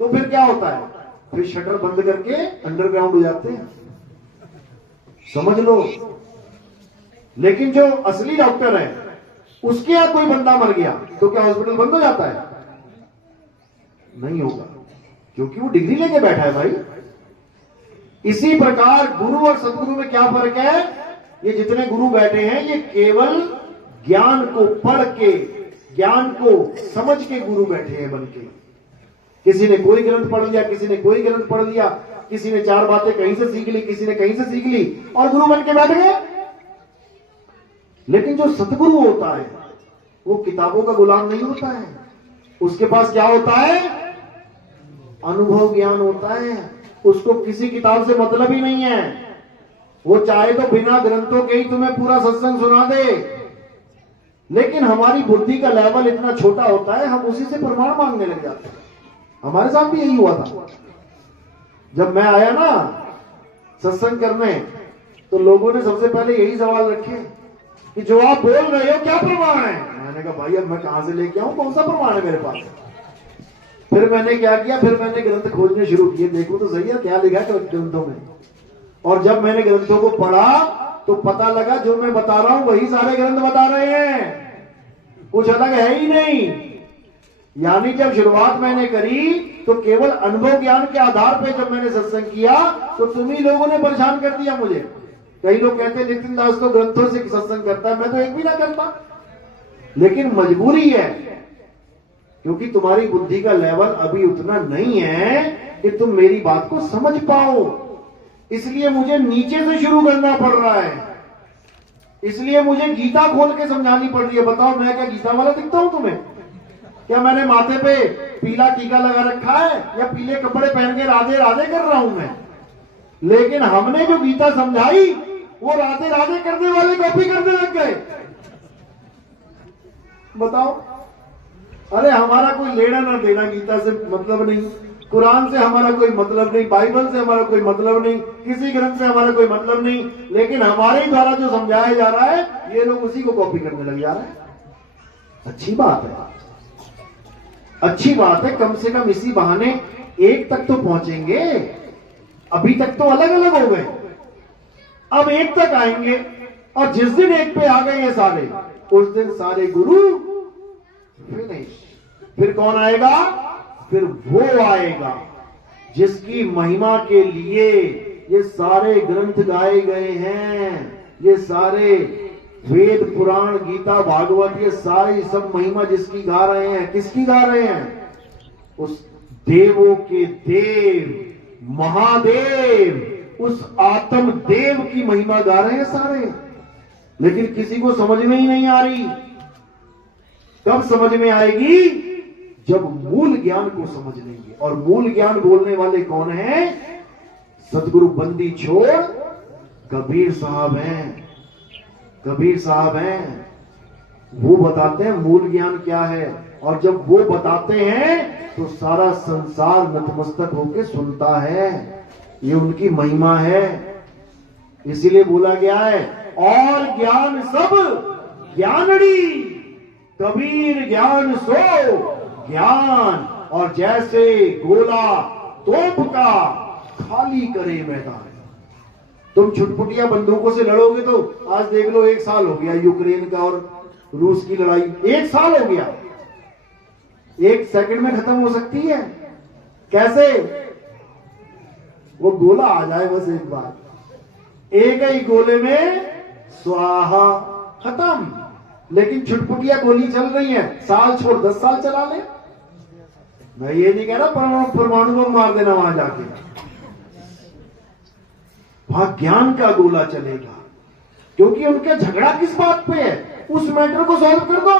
तो फिर क्या होता है? फिर शटर बंद करके अंडरग्राउंड हो जाते हैं, समझ लो। लेकिन जो असली डॉक्टर है उसके यहां कोई बंदा मर गया तो क्या हॉस्पिटल बंद हो जाता है? नहीं होगा, क्योंकि वो डिग्री लेके बैठा है भाई। इसी प्रकार गुरु और सदगुरु में क्या फर्क है? ये जितने गुरु बैठे हैं ये केवल ज्ञान को पढ़ के, ज्ञान को समझ के गुरु बैठे हैं बन के। किसी ने कोई ग्रंथ पढ़ लिया, किसी ने कोई ग्रंथ पढ़ लिया, किसी ने 4 बातें कहीं से सीख ली, किसी ने कहीं से सीख ली और गुरु बन के बैठ गए। लेकिन जो सतगुरु होता है वो किताबों का गुलाम नहीं होता है। उसके पास क्या होता है? अनुभव ज्ञान होता है। उसको किसी किताब से मतलब ही नहीं है। वो चाहे तो बिना ग्रंथों के ही तुम्हें पूरा सत्संग सुना दे, लेकिन हमारी बुद्धि का लेवल इतना छोटा होता है, हम उसी से प्रमाण मांगने लग जाते हैं। हमारे साथ भी यही हुआ था। जब मैं आया ना सत्संग करने, तो लोगों ने सबसे पहले यही सवाल रखे कि जो आप बोल रहे हो क्या प्रमाण है? मैंने कहा भाई अब मैं कहां से लेके आऊं, कौन सा प्रमाण है मेरे पास? फिर मैंने क्या किया, फिर मैंने ग्रंथ खोजने शुरू किए, देखो तो सही है क्या लिखा है ग्रंथों में। और जब मैंने ग्रंथों को पढ़ा तो पता लगा जो मैं बता रहा हूं वही सारे ग्रंथ बता रहे हैं, कुछ अलग है ही नहीं। यानी जब शुरुआत मैंने करी तो केवल अनुभव ज्ञान के आधार पर जब मैंने सत्संग किया तो तुम ही लोगों ने परेशान कर दिया मुझे। कई लोग कहते हैं नितिन दास तो ग्रंथों से सत्संग करता है, मैं तो एक भी ना करता। लेकिन मजबूरी है, क्योंकि तुम्हारी बुद्धि का लेवल अभी उतना नहीं है कि तुम मेरी बात को समझ पाओ। इसलिए मुझे नीचे से शुरू करना पड़ रहा है, इसलिए मुझे गीता खोल के समझानी पड़ रही है। बताओ मैं क्या गीता वाला दिखता हूं तुम्हें? क्या मैंने माथे पे पीला टीका लगा रखा है या पीले कपड़े पहन के राधे राधे कर रहा हूं मैं? लेकिन हमने जो गीता समझाई वो राधे राधे करने वाले कॉपी करने लग गए। बताओ, अरे हमारा कोई लेना ना देना गीता से मतलब नहीं, कुरान से हमारा कोई मतलब नहीं, बाइबल से हमारा कोई मतलब नहीं, किसी ग्रंथ से हमारा कोई मतलब नहीं, लेकिन हमारे द्वारा जो समझाया जा रहा है ये लोग उसी को कॉपी करने लग जा रहे हैं। अच्छी बात है, अच्छी बात है, कम से कम इसी बहाने एक तक तो पहुंचेंगे। अभी तक तो अलग अलग हो गए, अब एक तक आएंगे, और जिस दिन एक पे आ गए ये सारे, उस दिन सारे गुरु फिनिश। फिर कौन आएगा? फिर वो आएगा जिसकी महिमा के लिए ये सारे ग्रंथ गाए गए हैं, ये सारे वेद पुराण गीता भागवत ये सारी सब महिमा जिसकी गा रहे हैं। किसकी गा रहे हैं? उस देवों के देव महादेव, उस आत्म देव की महिमा गा रहे हैं सारे। लेकिन किसी को समझ में ही नहीं आ रही। कब समझ में आएगी? जब मूल ज्ञान को समझ लेंगे। और मूल ज्ञान बोलने वाले कौन हैं? सतगुरु बंदी छोड़ कबीर साहब हैं। कबीर साहब हैं, वो बताते हैं मूल ज्ञान क्या है। और जब वो बताते हैं तो सारा संसार नतमस्तक होकर सुनता है। ये उनकी महिमा है। इसीलिए बोला गया है और ज्ञान सब ज्ञानड़ी, कबीर ज्ञान सो ज्ञान। और जैसे गोला तोप का खाली करे मैदान। तुम छुटपुटिया बंदूकों से लड़ोगे तो आज देख लो 1 साल हो गया यूक्रेन का और रूस की लड़ाई, 1 साल हो गया। 1 सेकंड में खत्म हो सकती है। कैसे? वो गोला आ जाए बस एक बार, एक ही गोले में स्वाहा, खत्म। लेकिन छुटपुटिया गोली चल रही है, साल छोड़ 10 साल चला ले। मैं ये नहीं कह रहा परमाणु बम मार देना वहां जाके, वहां ज्ञान का गोला चलेगा। क्योंकि उनका झगड़ा किस बात पे है? उस मैटर को सॉल्व कर दो।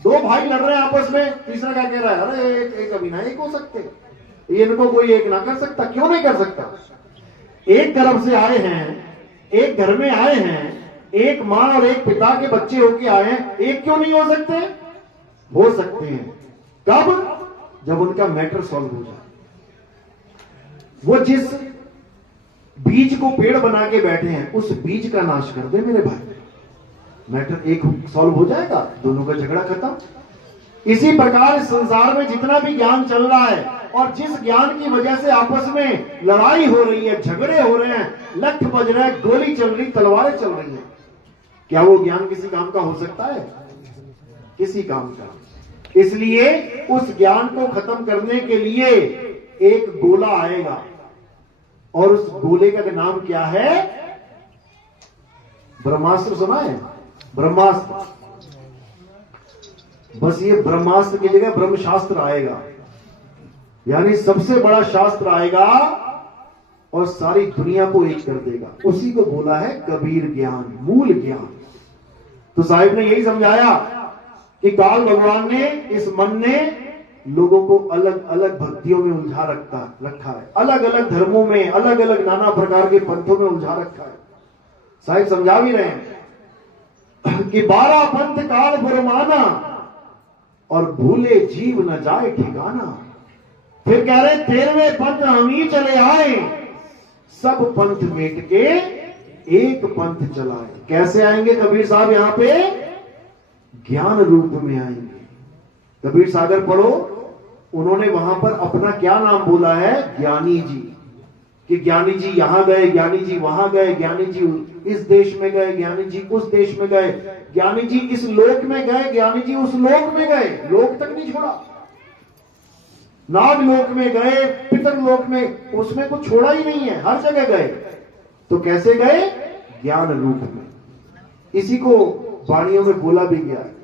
2 भाई लड़ रहे हैं आपस में, तीसरा क्या कह रहा है? अरे एक अभी ना एक हो सकते, इनको कोई एक ना कर सकता। क्यों नहीं कर सकता? एक तरफ से आए हैं, एक घर में आए हैं, एक मां और एक पिता के बच्चे होके आए हैं, एक क्यों नहीं हो सकते? हो सकते हैं। कब? जब उनका मैटर सॉल्व हो जाए। वो जिस बीज को पेड़ बना के बैठे हैं उस बीज का नाश कर दे मेरे भाई, मैटर एक सॉल्व हो जाएगा, दोनों का झगड़ा खत्म। इसी प्रकार इस संसार में जितना भी ज्ञान चल रहा है और जिस ज्ञान की वजह से आपस में लड़ाई हो रही है, झगड़े हो रहे हैं, लठ बज रहे हैं, गोली चल रही, तलवारें चल रही हैं, क्या वो ज्ञान किसी काम का हो सकता है? किसी काम का इसलिए उस ज्ञान को खत्म करने के लिए एक गोला आएगा, और उस गोले का नाम क्या है? ब्रह्मास्त्र। सुना है? ब्रह्मास्त्र। बस ये ब्रह्मास्त्र की जगह ब्रह्मशास्त्र आएगा, यानी सबसे बड़ा शास्त्र आएगा और सारी दुनिया को एक कर देगा। उसी को बोला है कबीर ज्ञान, मूल ज्ञान। तो साहिब ने यही समझाया कि काल भगवान ने, इस मन ने लोगों को अलग अलग भक्तियों में उलझा रखा है, अलग अलग धर्मों में, अलग अलग नाना प्रकार के पंथों में उलझा रखा है। साहिब समझा भी रहे हैं कि 12 पंथ काल फरमाना और भूले जीव न जाए ठिकाना। फिर कह रहे 13वें पंथ हम ही चले आए, सब पंथ मिट के एक पंथ चलाए। कैसे आएंगे कबीर साहब? यहां पे ज्ञान रूप में आएंगे। कबीर सागर पढ़ो, उन्होंने वहां पर अपना क्या नाम बोला है? ज्ञानी जी। कि ज्ञानी जी यहां गए, ज्ञानी जी वहां गए, ज्ञानी जी इस देश में गए, ज्ञानी जी उस देश में गए, ज्ञानी जी इस लोक में गए, ज्ञानी जी उस लोक में गए। लोक तक नहीं छोड़ा, नाग लोक में गए, पितर लोक में, उसमें कुछ छोड़ा ही नहीं है, हर जगह गए। तो कैसे गए? ज्ञान रूप में। इसी को वाणियों में बोला भी गया है।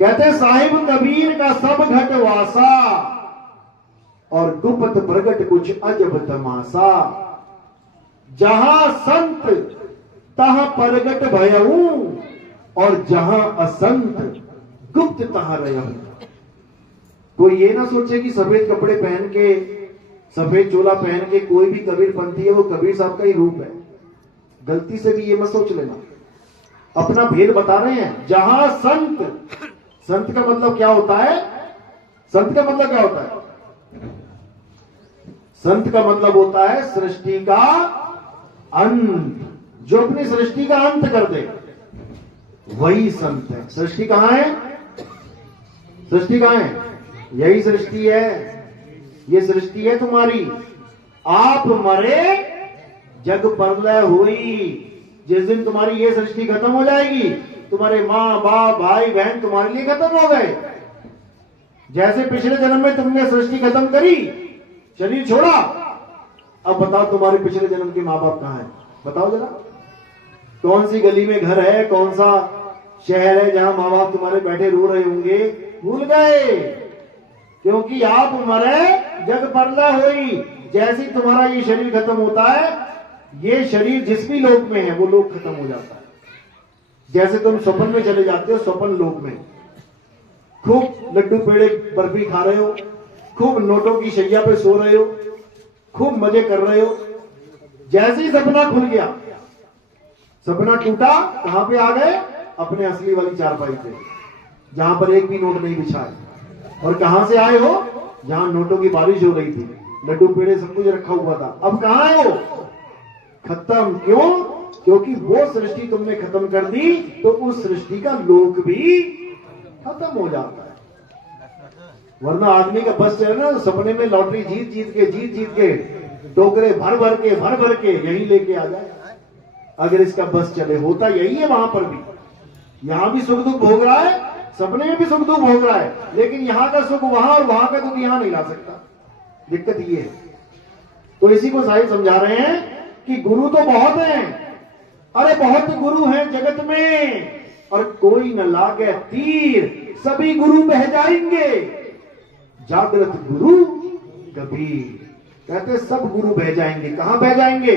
कहते साहिब कबीर का सब घट वासा और गुप्त प्रगट कुछ अजब तमाशा। जहां संत तहां प्रगट भयऊ और जहां असंत गुप्त तहां रहूं। कोई ये ना सोचे कि सफेद कपड़े पहन के, सफेद चोला पहन के कोई भी कबीर पंथी है वो कबीर साहब का ही रूप है। गलती से भी ये मत सोच लेना। अपना भेद बता रहे हैं। जहां संत, संत का मतलब क्या होता है? संत का मतलब क्या होता है? संत का मतलब होता है सृष्टि का अंत। जो अपनी सृष्टि का अंत कर दे वही संत है। सृष्टि कहां है? सृष्टि कहां है? यही सृष्टि है। ये सृष्टि है तुम्हारी। आप मरे जग प्रलय हुई। जिस दिन तुम्हारी ये सृष्टि खत्म हो जाएगी, तुम्हारे माँ बाप भाई बहन तुम्हारे लिए खत्म हो गए। जैसे पिछले जन्म में तुमने सृष्टि खत्म करी, शरीर छोड़ा, अब बताओ तुम्हारे पिछले जन्म के माँ बाप कहां हैं? बताओ जरा। कौन सी गली में घर है, कौन सा शहर है जहां माँ बाप तुम्हारे बैठे रो रहे होंगे? भूल गए, क्योंकि आप मरे जग प्रलय हुई। जैसे तुम्हारा ये शरीर खत्म होता है, ये शरीर जिस भी लोक में है वो लोक खत्म हो जाता है। जैसे तुम स्वप्न में चले जाते हो, स्वप्न लोक में खूब लड्डू पेड़े बर्फी खा रहे हो, खूब नोटों की शैया पे सो रहे हो, खूब मजे कर रहे हो। जैसे ही सपना खुल गया, सपना टूटा, कहां पे आ गए? अपने असली वाली चारपाई पे, जहां पर एक भी नोट नहीं बिछा है। और कहां से आए हो? जहां नोटों की बारिश हो रही थी, लड्डू पेड़े सब कुछ रखा हुआ था। अब कहां है वो? खत्म। क्यों? क्योंकि वो सृष्टि तुमने खत्म कर दी तो उस सृष्टि का लोक भी खत्म हो जाता है। वरना आदमी का बस चले ना, सपने में लॉटरी जीत जीत के टोकरे भर भर के यही लेके आ जाए। अगर इसका बस चले, होता यही है वहां पर भी। यहां भी सुख दुख भोग रहा है, सपने में भी सुख दुख भोग रहा है, लेकिन यहां का सुख वहां और वहां का दुख यहां नहीं ला सकता। दिक्कत ये है। तो इसी को साहिब समझा रहे हैं कि गुरु तो बहुत हैं, अरे बहुत गुरु हैं जगत में, और कोई न लागे तीर, सभी गुरु बह जाएंगे। जागृत गुरु कबीर। कहते सब गुरु बह जाएंगे। कहां बह जाएंगे?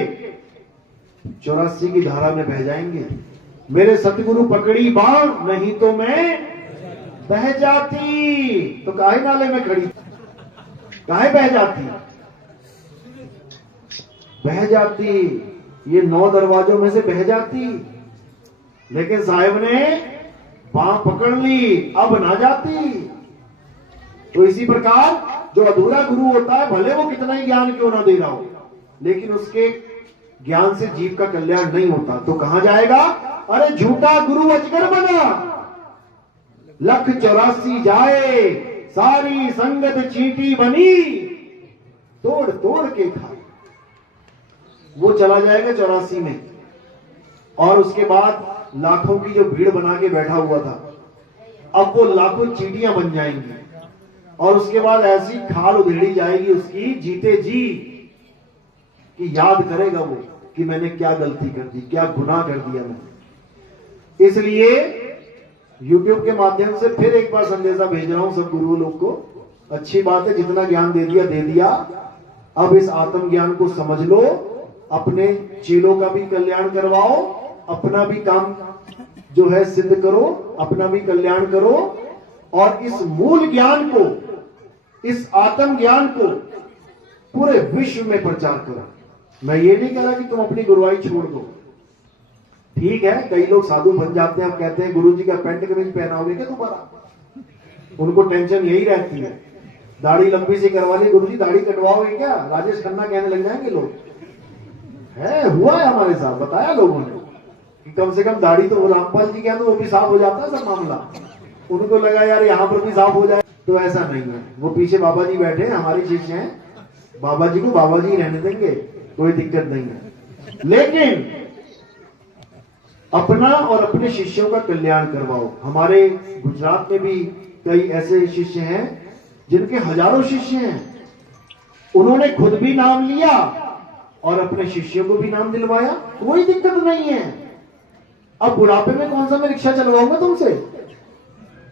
84 की धारा में बह जाएंगे। मेरे सतगुरु पकड़ी बाण, नहीं तो मैं बह जाती। तो काहे नाले में खड़ी, काहे बह जाती? बह जाती, ये 9 दरवाजों में से बह जाती। लेकिन साहिब ने बांह पकड़ ली, अब ना जाती। तो इसी प्रकार जो अधूरा गुरु होता है, भले वो कितना ही ज्ञान क्यों ना दे रहा हो, लेकिन उसके ज्ञान से जीव का कल्याण नहीं होता। तो कहां जाएगा? अरे झूठा गुरु अजगर बना, 184 जाए, सारी संगत चींटी बनी, तोड़ तोड़ के खाए। वो चला जाएगा 84 में। और उसके बाद लाखों की जो भीड़ बना के बैठा हुआ था, अब वो लाखों चींटियां बन जाएंगी और उसके बाद ऐसी खाल उधेड़ी जाएगी उसकी जीते जी कि याद करेगा वो कि मैंने क्या गलती कर दी, क्या गुनाह कर दिया मैंने। इसलिए YouTube के माध्यम से फिर एक बार संदेशा भेज रहा हूं सब गुरु लोग को। अच्छी बात है, जितना ज्ञान दे दिया दे दिया। अब इस आत्म ज्ञान को समझ लो, अपने चेलों का भी कल्याण करवाओ, अपना भी काम जो है सिद्ध करो, अपना भी कल्याण करो और इस मूल ज्ञान को, इस आत्म ज्ञान को पूरे विश्व में प्रचार करो। मैं ये नहीं कह रहा कि तुम अपनी गुरुवाई छोड़ दो। ठीक है, कई लोग साधु बन जाते हैं, अब कहते हैं गुरु जी का पैंट कमीज पहनाओगे क्या दोबारा? उनको टेंशन यही रहती है। दाढ़ी लंबी सी करवा ली, गुरु जी दाढ़ी कटवाओगे क्या? राजेश खन्ना कहने लग जाएंगे लोग। है, हुआ है हमारे साथ, बताया लोगों ने कि कम से कम दाढ़ी तो रामपाल जी के तो वो भी साफ हो जाता है सब मामला। उनको लगा यार यहाँ पर भी साफ हो जाए, तो ऐसा नहीं है। वो पीछे बाबा जी बैठे हैं, हमारे शिष्य हैं, बाबा जी को बाबा जी रहने देंगे, कोई दिक्कत नहीं है। लेकिन अपना और अपने शिष्यों का कल्याण करवाओ। हमारे गुजरात में भी कई ऐसे शिष्य हैं जिनके हजारों शिष्य हैं। उन्होंने खुद भी नाम लिया और अपने शिष्यों को भी नाम दिलवाया, कोई दिक्कत नहीं है। अब बुढ़ापे में कौन सा मैं रिक्शा चलवाऊंगा तुमसे?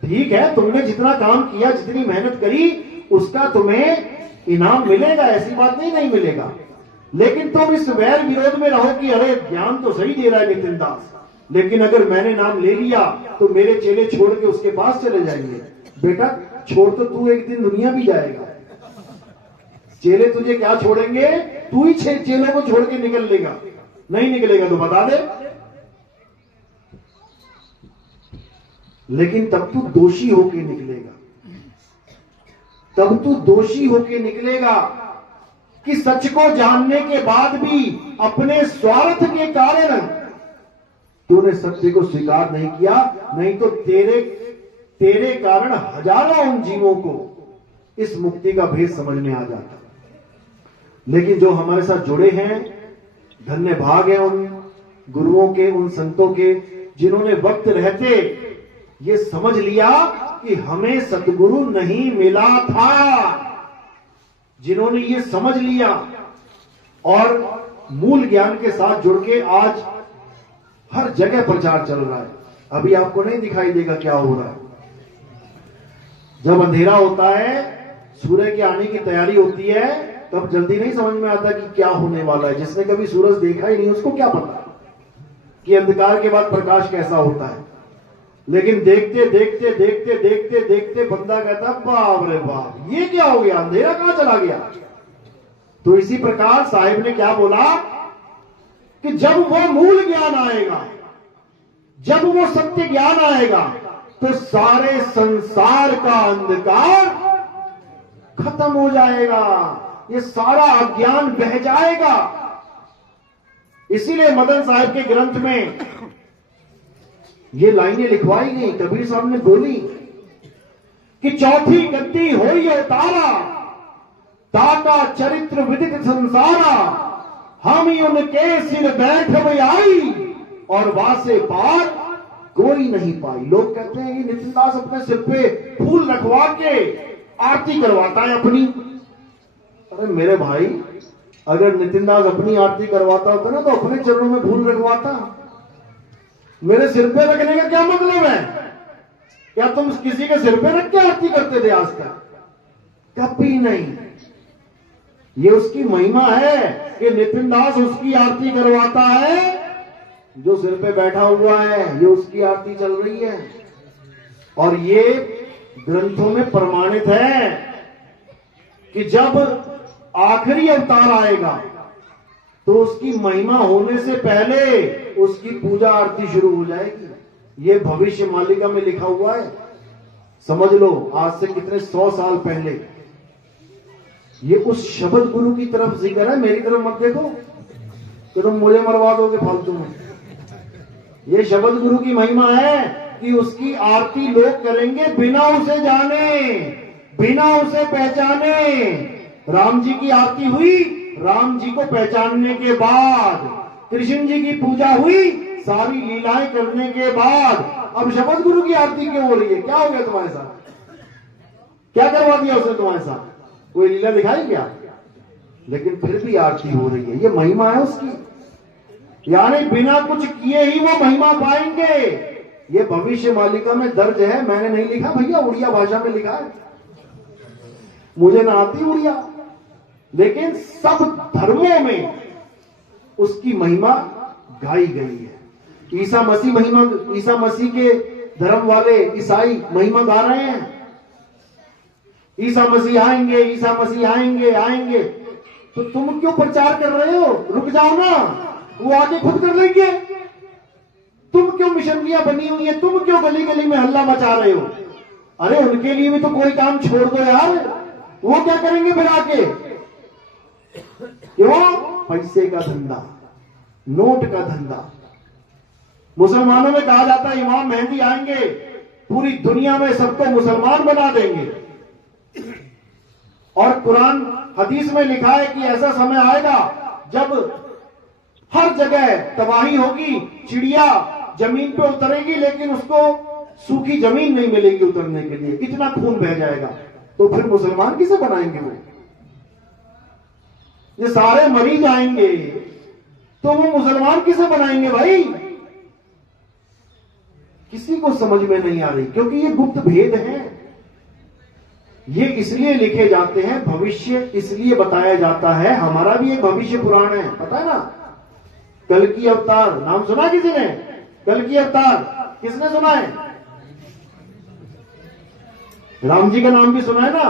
ठीक है, तुमने जितना काम किया, जितनी मेहनत करी, उसका तुम्हें इनाम मिलेगा, ऐसी बात नहीं मिलेगा। लेकिन तुम इस वैर विरोध में रहो कि अरे ज्ञान तो सही दे रहा है नितिन दास, लेकिन अगर मैंने नाम ले लिया तो मेरे चेले छोड़ के उसके पास चले जाएंगे। बेटा छोड़ तो तू एक दिन दुनिया भी जाएगा, चेले तुझे क्या छोड़ेंगे? तू ही चेलों को छोड़ के निकल लेगा। नहीं निकलेगा तो बता दे। लेकिन तब तू दोषी होके निकलेगा, तब तू दोषी होके निकलेगा कि सच को जानने के बाद भी अपने स्वार्थ के कारण तूने सत्य को स्वीकार नहीं किया। नहीं तो तेरे कारण हजारों उन जीवों को इस मुक्ति का भेद समझ में आ जाता। लेकिन जो हमारे साथ जुड़े हैं, धन्य भाग है उन गुरुओं के, उन संतों के, जिन्होंने वक्त रहते ये समझ लिया कि हमें सतगुरु नहीं मिला था, जिन्होंने ये समझ लिया और मूल ज्ञान के साथ जुड़ के आज हर जगह प्रचार चल रहा है। अभी आपको नहीं दिखाई देगा क्या हो रहा है। जब अंधेरा होता है, सूर्य के आने की तैयारी होती है, तब जल्दी नहीं समझ में आता कि क्या होने वाला है। जिसने कभी सूरज देखा ही नहीं उसको क्या पता कि अंधकार के बाद प्रकाश कैसा होता है। लेकिन देखते देखते देखते देखते देखते बंदा कहता बाप रे बाप, ये क्या हो गया, अंधेरा कहां चला गया। तो इसी प्रकार साहिब ने क्या बोला कि जब वो मूल ज्ञान आएगा, जब वो सत्य ज्ञान आएगा, तो सारे संसार का अंधकार खत्म हो जाएगा, ये सारा अज्ञान बह जाएगा। इसीलिए मदन साहब के ग्रंथ में ये लाइनें लिखवाई गई, कबीर साहब ने बोली कि चौथी गद्दी होई अवतारा, ताका चरित्र विदित संसारा, हम ही उनके सिर बैठ आई और वासे पार कोई नहीं पाई। लोग कहते हैं कि नितिन दास अपने सिर पे फूल रखवा के आरती करवाता है अपनी। अरे मेरे भाई, अगर नितिन दास अपनी आरती करवाता होता ना तो अपने चरणों में फूल रखवाता। मेरे सिर पे रखने का क्या मतलब है? क्या तुम किसी के सिर पे रख के आरती करते थे आज तक? कभी नहीं। ये उसकी महिमा है कि नितिन दास उसकी आरती करवाता है, जो सिर पे बैठा हुआ है ये उसकी आरती चल रही है। और ये ग्रंथों में प्रमाणित है कि जब आखिरी अवतार आएगा तो उसकी महिमा होने से पहले उसकी पूजा आरती शुरू हो जाएगी। ये भविष्य मालिका में लिखा हुआ है। समझ लो, आज से कितने 100 साल पहले ये उस शब्द गुरु की तरफ जिक्र है। मेरी तरफ मत देखो तो तुम मुझे मरवा दोगे फालतू में। ये शब्द गुरु की महिमा है कि उसकी आरती लोग करेंगे बिना उसे जाने, बिना उसे पहचाने। राम जी की आरती हुई, राम जी को पहचानने के बाद। कृष्ण जी की पूजा हुई, सारी लीलाएं करने के बाद। अब शपथ गुरु की आरती क्यों हो रही है? क्या हो गया तुम्हारे साथ? क्या करवा दिया उसने तुम्हारे साथ? कोई लीला दिखाई क्या? लेकिन फिर भी आरती हो रही है। ये महिमा है उसकी, यानी बिना कुछ किए ही वो महिमा पाएंगे। ये भविष्य मालिका में दर्ज है, मैंने नहीं लिखा भैया, उड़िया भाषा में लिखा है। मुझे ना आती उड़िया, लेकिन सब धर्मों में उसकी महिमा गाई गई है। ईसा मसीह के धर्म वाले ईसाई महिमा गा रहे हैं। ईसा मसीह आएंगे, ईसा मसीह आएंगे आएंगे। तो तुम क्यों प्रचार कर रहे हो? रुक जाओ ना, वो आगे खुद कर लेंगे। तुम क्यों मिशनरियां बनी हुई है? तुम क्यों गली गली में हल्ला मचा रहे हो? अरे उनके लिए भी तो कोई काम छोड़ दो यार, वो क्या करेंगे फिर आके? क्यों? पैसे का धंधा, नोट का धंधा। मुसलमानों में कहा जाता है इमाम मेहदी आएंगे, पूरी दुनिया में सबको मुसलमान बना देंगे। और कुरान हदीस में लिखा है कि ऐसा समय आएगा जब हर जगह तबाही होगी, चिड़िया जमीन पे उतरेगी लेकिन उसको सूखी जमीन नहीं मिलेगी उतरने के लिए, इतना खून बह जाएगा। तो फिर मुसलमान किसे बनाएंगे? वो ये सारे मरीज आएंगे तो वो मुसलमान किसे बनाएंगे भाई? किसी को समझ में नहीं आ रही, क्योंकि ये गुप्त भेद है। ये इसलिए लिखे जाते हैं, भविष्य इसलिए बताया जाता है। हमारा भी एक भविष्य पुराण है, पता है ना? कल की अवतार नाम सुना किसी ने? कल की अवतार किसने सुना है? राम जी का नाम भी सुना है ना?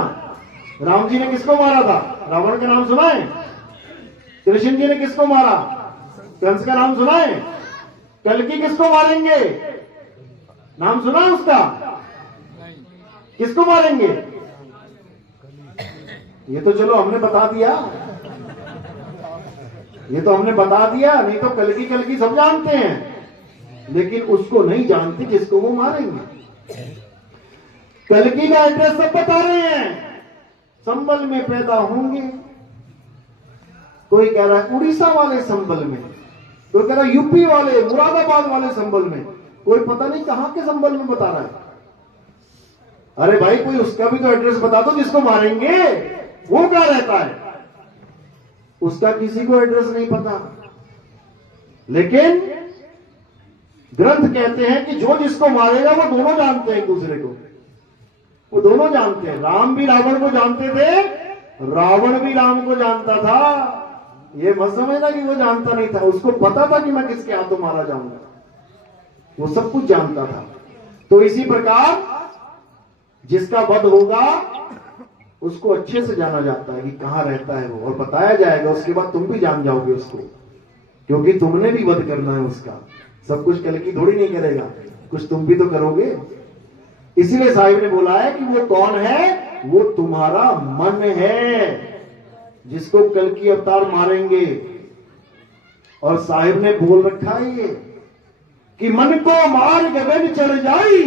राम जी ने किसको मारा था? रावण का नाम सुना है? कृष्ण जी ने किसको मारा? कंस का नाम सुना है? कल की किसको मारेंगे? नाम सुना है उसका? किसको मारेंगे? ये तो चलो हमने बता दिया, ये तो हमने बता दिया, नहीं तो कल की सब जानते हैं, लेकिन उसको नहीं जानते जिसको वो मारेंगे। कल की का एड्रेस सब बता रहे हैं। संबल में पैदा होंगे, कोई कह रहा है उड़ीसा वाले संबल में, कोई कह रहा है यूपी वाले मुरादाबाद वाले संबल में, कोई पता नहीं कहां के संबल में बता रहा है। अरे भाई कोई उसका भी तो एड्रेस बता दो जिसको मारेंगे। वो क्या रहता है? उसका किसी को एड्रेस नहीं पता। लेकिन ग्रंथ कहते हैं कि जो जिसको मारेगा वो दोनों जानते हैं एक दूसरे को, वो दोनों जानते हैं। राम भी रावण को जानते थे, रावण भी राम को जानता था। ये मत समझना कि वो जानता नहीं था, उसको पता था कि मैं किसके हाथों मारा जाऊंगा, वो सब कुछ जानता था। तो इसी प्रकार जिसका वध होगा उसको अच्छे से जाना जाता है कि कहां रहता है वो, और बताया जाएगा। उसके बाद तुम भी जान जाओगे उसको, क्योंकि तुमने भी वध करना है उसका। सब कुछ कल की थोड़ी नहीं करेगा, कुछ तुम भी तो करोगे। इसीलिए साहिब ने बोला है कि वो कौन है? वो तुम्हारा मन है, जिसको कल की अवतार मारेंगे। और साहिब ने बोल रखा है ये कि मन को मार गगन चढ़ जाई,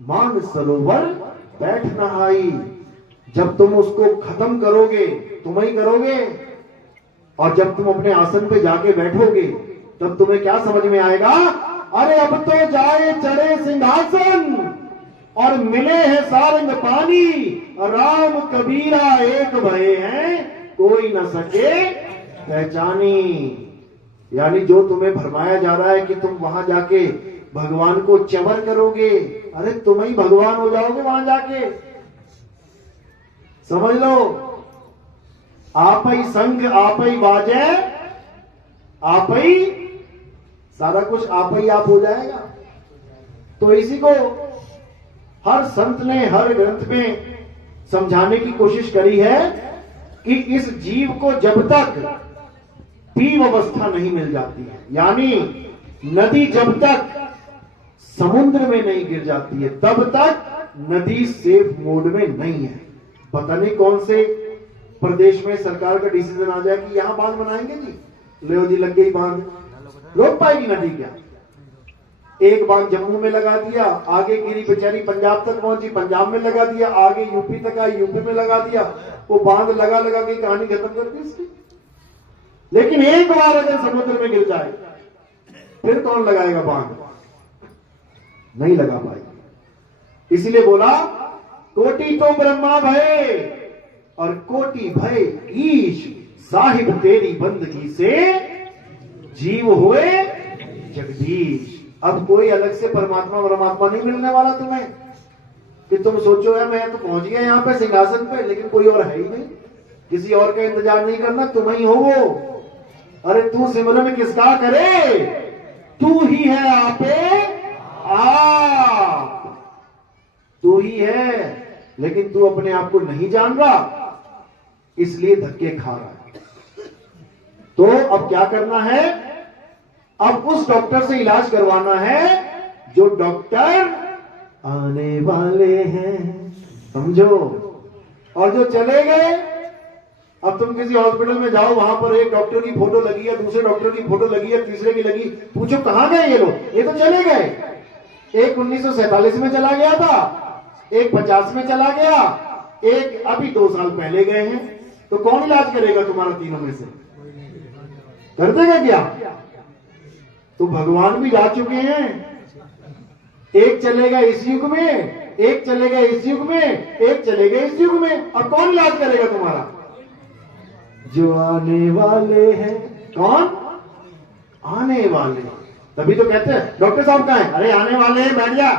मान सरोवर बैठ नहाई। जब तुम उसको खत्म करोगे, तुम ही करोगे, और जब तुम अपने आसन पे जाके बैठोगे तब तुम्हें क्या समझ में आएगा? अरे अब तो जाए चढ़े सिंहासन और मिले हैं सारंग पानी, राम कबीरा एक भये हैं, कोई न सके पहचानी। यानी जो तुम्हें भरमाया जा रहा है कि तुम वहां जाके भगवान को चवर करोगे, अरे तुम ही भगवान हो जाओगे वहां जाके। समझ लो, आप ही संग आप ही बाजे, आप ही सारा कुछ आप ही आप हो जाएगा। तो इसी को हर संत ने हर ग्रंथ में समझाने की कोशिश करी है कि इस जीव को जब तक पीव अवस्था नहीं मिल जाती है, यानी नदी जब तक समुद्र में नहीं गिर जाती है, तब तक नदी सेफ मोड में नहीं है। पता नहीं कौन से प्रदेश में सरकार का डिसीजन आ जाए कि यहां बांध बनाएंगे जी, लो जी लग गई बांध, रोक पाएगी नदी क्या? एक बांध जम्मू में लगा दिया, आगे गिरी बेचारी पंजाब तक पहुंची, पंजाब में लगा दिया, आगे यूपी तक आई, यूपी में लगा दिया। वो बांध लगा लगा के कहानी खत्म कर दी इसकी। लेकिन एक बार अगर समुद्र में गिर जाए फिर कौन लगाएगा बांध? नहीं लगा पाएगी। इसीलिए बोला कोटि तो ब्रह्मा भय और कोटि भय ईश, साहिब तेरी बंदगी से जीव हुए जगदीश। अब कोई अलग से परमात्मा नहीं मिलने वाला तुम्हें कि तुम सोचो है मैं तो पहुंच गया यहां पे सिंहासन पे, लेकिन कोई और है ही नहीं, किसी और का इंतजार नहीं करना, तुम ही हो वो। अरे तू सिमरन किसका करे, तू ही है आपे आप, तू ही है, लेकिन तू अपने आप को नहीं जान रहा, इसलिए धक्के खा रहा है। तो अब क्या करना है, अब उस डॉक्टर से इलाज करवाना है जो डॉक्टर आने वाले हैं, समझो। और जो चले गए, अब तुम किसी हॉस्पिटल में जाओ, वहां पर एक डॉक्टर की फोटो लगी है, दूसरे डॉक्टर की फोटो लगी है, तीसरे की लगी, पूछो कहां गए ये लोग, ये तो चले गए। एक 1947 में चला गया था, एक 50 में चला गया, एक अभी 2 साल पहले गए हैं। तो कौन इलाज करेगा तुम्हारा तीनों में से, कर देगा क्या? तो भगवान भी जा चुके हैं, एक चलेगा इस युग में, एक चलेगा इस युग में, एक चलेगा इस युग में। अब कौन इलाज करेगा तुम्हारा? जो आने वाले हैं। कौन? आने वाले। तभी तो कहते हैं डॉक्टर साहब कहाँ हैं? अरे आने वाले हैं, बैठ जा।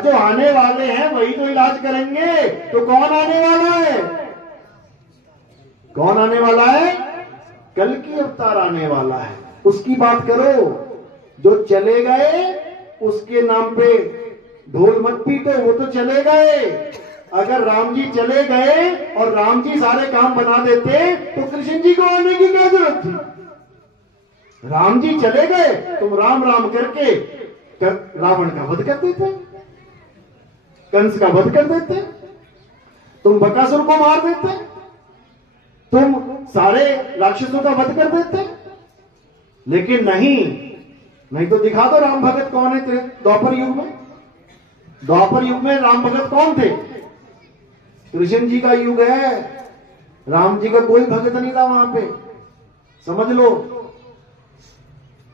जो आने वाले हैं वही तो इलाज करेंगे। तो कौन आने वाला है? कौन आने वाला है? कल की अवतार आने वाला है, उसकी बात करो। जो चले गए उसके नाम पे ढोल मत पीटो, वो तो चले गए। अगर राम जी चले गए और राम जी सारे काम बना देते तो कृष्ण जी को आने की क्या जरूरत थी? राम जी चले गए, तुम राम राम करके रावण का वध कर देते, कंस का वध कर देते, तुम बकासुर को मार देते, तुम सारे राक्षसों का वध कर देते। लेकिन नहीं तो दिखा दो राम भगत कौन है द्वापर युग में। द्वापर युग में राम भगत कौन थे? कृष्ण जी का युग है, राम जी का कोई भगत नहीं था वहां पे, समझ लो।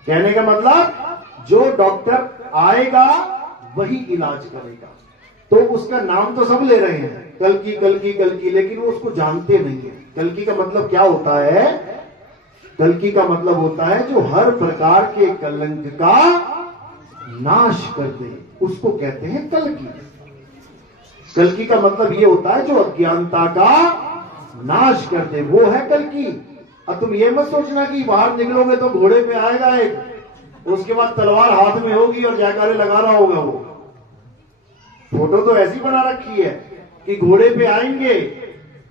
कहने का मतलब जो डॉक्टर आएगा वही इलाज करेगा। तो उसका नाम तो सब ले रहे हैं, कल्कि कल्कि कल्कि, लेकिन वो उसको जानते नहीं है। कल्कि का मतलब क्या होता है? कल्कि का मतलब होता है जो हर प्रकार के कलंक का नाश कर दे, उसको कहते हैं कल्कि। कल्कि का मतलब ये होता है जो अज्ञानता का नाश कर दे, वो है कल्कि। अब तुम ये मत सोचना कि बाहर निकलोगे तो घोड़े पे आएगा एक, उसके बाद तलवार हाथ में होगी और जयकारे लगा रहा होगा वो। फोटो तो ऐसी बना रखी है कि घोड़े पे आएंगे,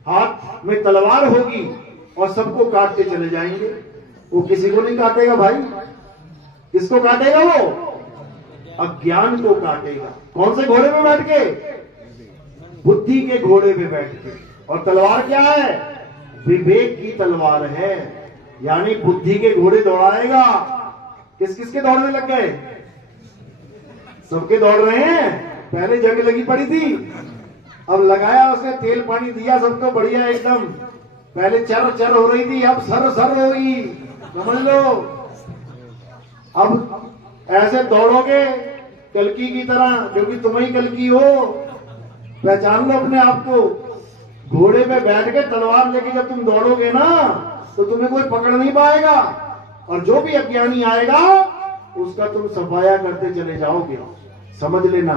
हाथ में तलवार होगी और सबको काटते चले जाएंगे। वो किसी को नहीं काटेगा भाई, किसको काटेगा? वो अज्ञान को काटेगा। कौन से घोड़े पे बैठ के? बुद्धि के घोड़े पे बैठ के। और तलवार क्या है? विवेक की तलवार है, यानी बुद्धि के घोड़े दौड़ाएगा। किस किस के दौड़ने लग गए? सबके दौड़ रहे हैं। पहले जंग लगी पड़ी थी, अब लगाया उसने तेल पानी दिया सबको बढ़िया एकदम। पहले चर चर हो रही थी, अब सर सर हो रही, समझ लो। अब ऐसे दौड़ोगे कल्कि की तरह, क्योंकि तुम ही कल्कि हो, पहचान लो अपने आप को। घोड़े पे बैठ के तलवार लेके जब तुम दौड़ोगे ना तो तुम्हें कोई पकड़ नहीं पाएगा, और जो भी अज्ञानी आएगा उसका तुम सफाया करते चले जाओगे, समझ लेना।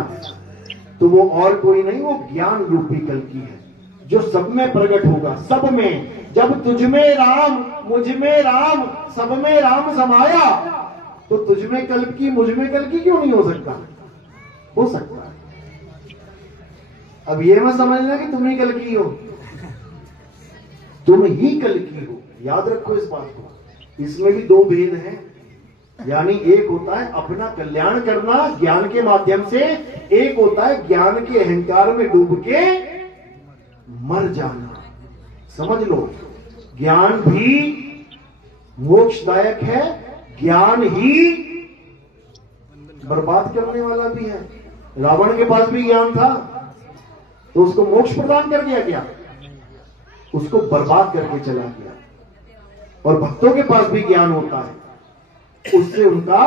तो वो और कोई नहीं, वो ज्ञान रूपी कल्कि है जो सब में प्रकट होगा, सब में। जब तुझ में राम, मुझ में राम, सब में राम समाया, तो तुझ में कल्कि, मुझ में कल्कि क्यों नहीं हो सकता? हो सकता है। अब ये मत समझना कि तुम ही कल्कि हो, तुम ही कल्कि हो, याद रखो इस बात को। इसमें भी 2 भेद हैं, यानी एक होता है अपना कल्याण करना ज्ञान के माध्यम से, एक होता है ज्ञान के अहंकार में डूब के मर जाना। समझ लो, ज्ञान भी मोक्षदायक है, ज्ञान ही बर्बाद करने वाला भी है। रावण के पास भी ज्ञान था तो उसको मोक्ष प्रदान कर दिया गया, उसको बर्बाद करके चला गया। और भक्तों के पास भी ज्ञान होता है, उससे उनका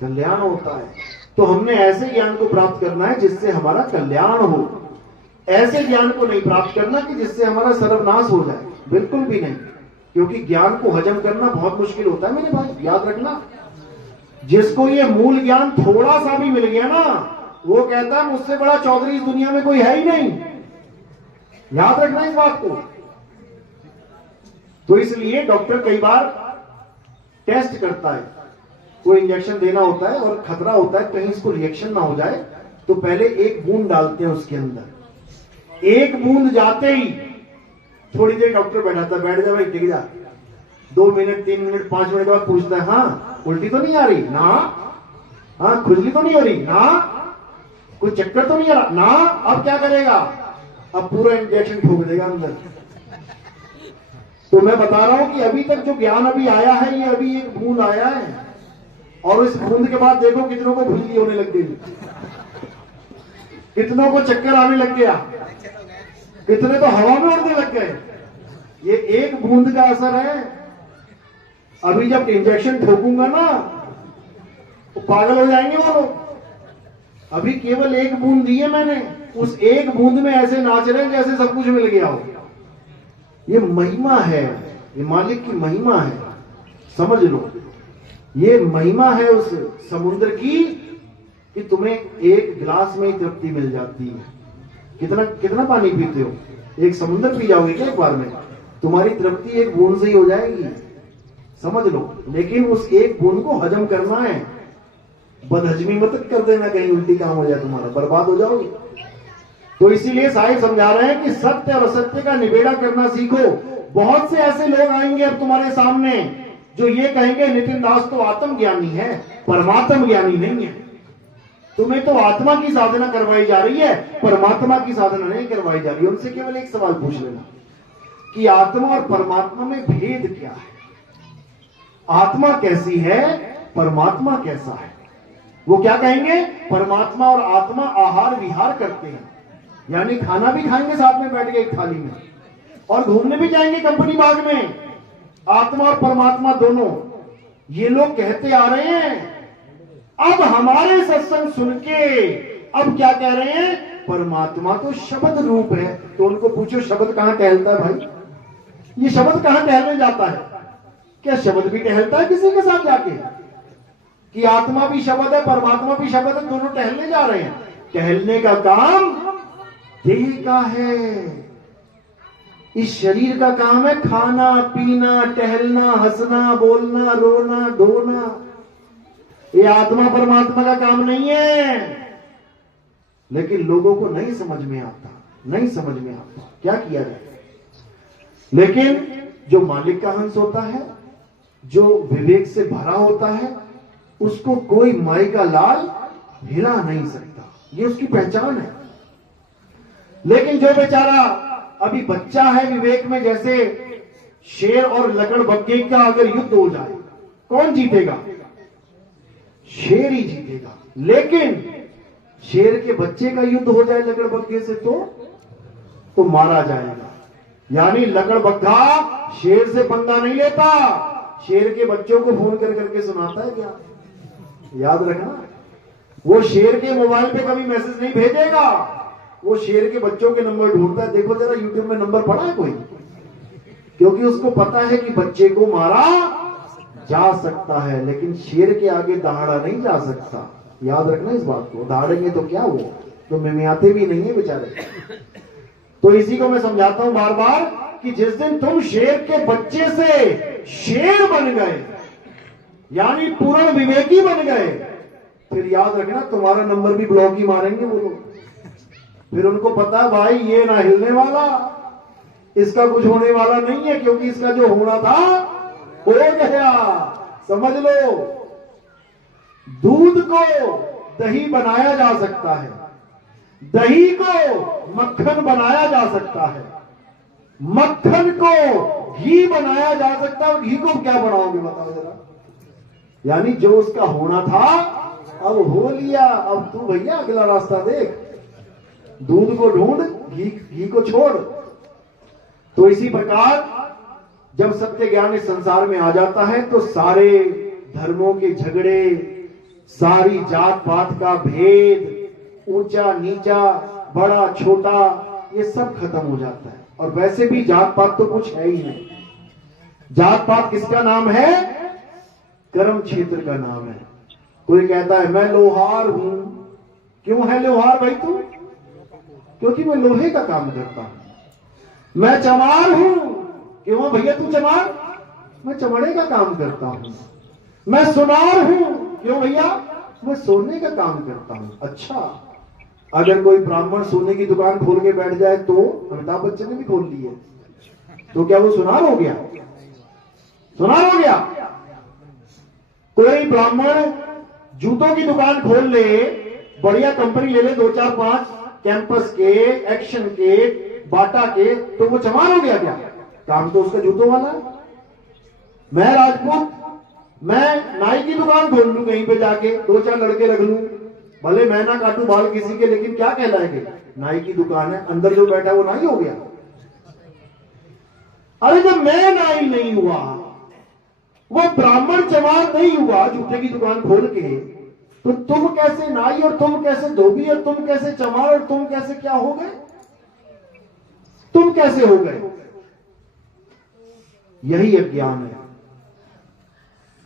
कल्याण होता है। तो हमने ऐसे ज्ञान को प्राप्त करना है जिससे हमारा कल्याण हो, ऐसे ज्ञान को नहीं प्राप्त करना कि जिससे हमारा सर्वनाश हो जाए, बिल्कुल भी नहीं। क्योंकि ज्ञान को हजम करना बहुत मुश्किल होता है मेरे भाई, याद रखना। जिसको ये मूल ज्ञान थोड़ा सा भी मिल गया ना, वो कहता है मुझसे बड़ा चौधरी इस दुनिया में कोई है ही नहीं। याद रखना इस बात को। तो इसलिए डॉक्टर कई बार टेस्ट करता है, कोई इंजेक्शन देना होता है और खतरा होता है कहीं इसको रिएक्शन ना हो जाए, तो पहले एक बूंद डालते हैं उसके अंदर। एक बूंद जाते ही थोड़ी देर डॉक्टर बैठाता है, बैठ जा भाई, टिक जा। 2 मिनट 3 मिनट 5 मिनट के बाद पूछता है, हाँ उल्टी तो नहीं आ रही ना, हाँ खुजली तो नहीं हो रही ना, कोई चक्कर तो नहीं आ रहा ना, अब क्या करेगा? अब पूरा इंजेक्शन ठोक देगा अंदर। तो मैं बता रहा हूं कि अभी तक जो ज्ञान अभी आया है, ये अभी एक बूंद आया है, और इस बूंद के बाद देखो कितनों को खुजली होने लग गई, कितनों को चक्कर आने लग गया, कितने तो हवा में उड़ने लग गए। ये एक बूंद का असर है। अभी जब इंजेक्शन ठोकूंगा ना तो पागल हो जाएंगे वो लोग। अभी केवल एक बूंद दी है मैंने, उस एक बूंद में ऐसे नाच रहे हैं जैसे सब कुछ मिल गया हो। ये महिमा है, ये मालिक की महिमा है, समझ लो। ये महिमा है उस समुद्र की कि तुम्हें एक गिलास में ही तृप्ति मिल जाती है। कितना कितना पानी पीते हो? एक समुद्र पी जाओगे क्या एक बार में? तुम्हारी तृप्ति एक बूंद से ही हो जाएगी, समझ लो। लेकिन उस एक बूंद को हजम करना है, बदहजमी मत कर देना, कहीं उल्टी काम हो जाए तुम्हारा, बर्बाद हो जाओगे। तो इसीलिए साहिब समझा रहे हैं कि सत्य और असत्य का निबेड़ा करना सीखो। बहुत से ऐसे लोग आएंगे अब तुम्हारे सामने जो ये कहेंगे नितिन दास तो आत्मज्ञानी है, परमात्म ज्ञानी नहीं है। तुम्हें तो आत्मा की साधना करवाई जा रही है, परमात्मा की साधना नहीं करवाई जा रही है। उनसे केवल एक सवाल पूछ लेना कि आत्मा और परमात्मा में भेद क्या है, आत्मा कैसी है, परमात्मा कैसा है। वो क्या कहेंगे? परमात्मा और आत्मा आहार विहार करते हैं, यानी खाना भी खाएंगे साथ में बैठ के एक थाली में, और घूमने भी जाएंगे कंपनी बाग में, आत्मा और परमात्मा दोनों। ये लोग कहते आ रहे हैं। अब हमारे सत्संग सुन के अब क्या कह रहे हैं? परमात्मा तो शब्द रूप है। तो उनको पूछो शब्द कहां टहलता है भाई? ये शब्द कहां टहलने जाता है? क्या शब्द भी टहलता है किसी के साथ जाके? कि आत्मा भी शब्द है, परमात्मा भी शब्द है, दोनों टहलने जा रहे हैं। टहलने का काम देह का है, इस शरीर का काम है खाना पीना, टहलना, हंसना, बोलना, रोना, धोना। ये आत्मा परमात्मा का काम नहीं है। लेकिन लोगों को नहीं समझ में आता, नहीं समझ में आता, क्या किया जाए। लेकिन जो मालिक का हंस होता है, जो विवेक से भरा होता है, उसको कोई माई का लाल हिला नहीं सकता, ये उसकी पहचान है। लेकिन जो बेचारा अभी बच्चा है विवेक में, जैसे शेर और लकड़बग्घे का अगर युद्ध हो जाए, कौन जीतेगा? शेर ही जीतेगा। लेकिन शेर के बच्चे का युद्ध हो जाए लकड़बग्घे से तो मारा जाएगा। यानी लकड़बग्घा शेर से पंगा नहीं लेता, शेर के बच्चों को फोन कर करके सुनाता है क्या? याद रखना, वो शेर के मोबाइल पे कभी मैसेज नहीं भेजेगा, वो शेर के बच्चों के नंबर ढूंढता है। देखो जरा यूट्यूब में नंबर पड़ा है कोई? क्योंकि उसको पता है कि बच्चे को मारा जा सकता है, लेकिन शेर के आगे दहाड़ा नहीं जा सकता। याद रखना इस बात को। दहाड़ेंगे तो क्या हुआ, तो मिमियाते भी नहीं है बेचारे। तो इसी को मैं समझाता हूं बार बार कि जिस दिन तुम शेर के बच्चे से शेर बन गए, यानी पूर्ण विवेकी बन गए, फिर याद रखना तुम्हारा नंबर भी ब्लॉक ही मारेंगे वो लोग। फिर उनको पता भाई ये ना हिलने वाला, इसका कुछ होने वाला नहीं है, क्योंकि इसका जो होना था हो गया। समझ लो, दूध को दही बनाया जा सकता है, दही को मक्खन बनाया जा सकता है, मक्खन को घी बनाया जा सकता है। घी को क्या बनाओगे बताओ जरा? यानी जो उसका होना था अब हो लिया, अब तू भैया अगला रास्ता देख, दूध को ढूंढ, घी को छोड़। तो इसी प्रकार जब सत्य ज्ञान इस संसार में आ जाता है तो सारे धर्मों के झगड़े, सारी जात पात का भेद, ऊंचा नीचा, बड़ा छोटा, ये सब खत्म हो जाता है। और वैसे भी जात पात तो कुछ है ही नहीं। जात पात किसका नाम है? कर्म क्षेत्र का नाम है। कोई कहता है मैं लोहार हूं। क्यों है लोहार भाई तू? क्योंकि मैं लोहे का काम करता हूं। मैं चमार हूं। क्यों भैया तू चमार? मैं चमड़े का काम करता हूं। मैं सुनार हूं। क्यों भैया? मैं सोने का काम करता हूं। अच्छा, अगर कोई ब्राह्मण सोने की दुकान खोल के बैठ जाए तो, अमिताभ बच्चन ने भी खोल ली है, तो क्या वो सुनार हो गया? सुनार हो गया? कोई ब्राह्मण जूतों की दुकान खोल ले, बढ़िया कंपनी ले ले, 2 4 5 कैंपस के, एक्शन के, बाटा के, तो वो चमार हो गया क्या? काम तो उसका जूतों वाला है। मैं राजपूत, मैं नाई की दुकान खोल लूं कहीं पे जाके, 2 4 लड़के रख लूं, भले मैं ना काटू बाल किसी के, लेकिन क्या कहलाएंगे? नाई की दुकान है, अंदर जो बैठा है वो नाई हो गया। अरे जब मैं नाई नहीं हुआ, वो ब्राह्मण चमार नहीं हुआ जूते की दुकान खोल के, तो तुम कैसे नाई, और तुम कैसे धोबी, और तुम कैसे चमार, और तुम कैसे क्या हो गए? तुम कैसे हो गए? यही अज्ञान है।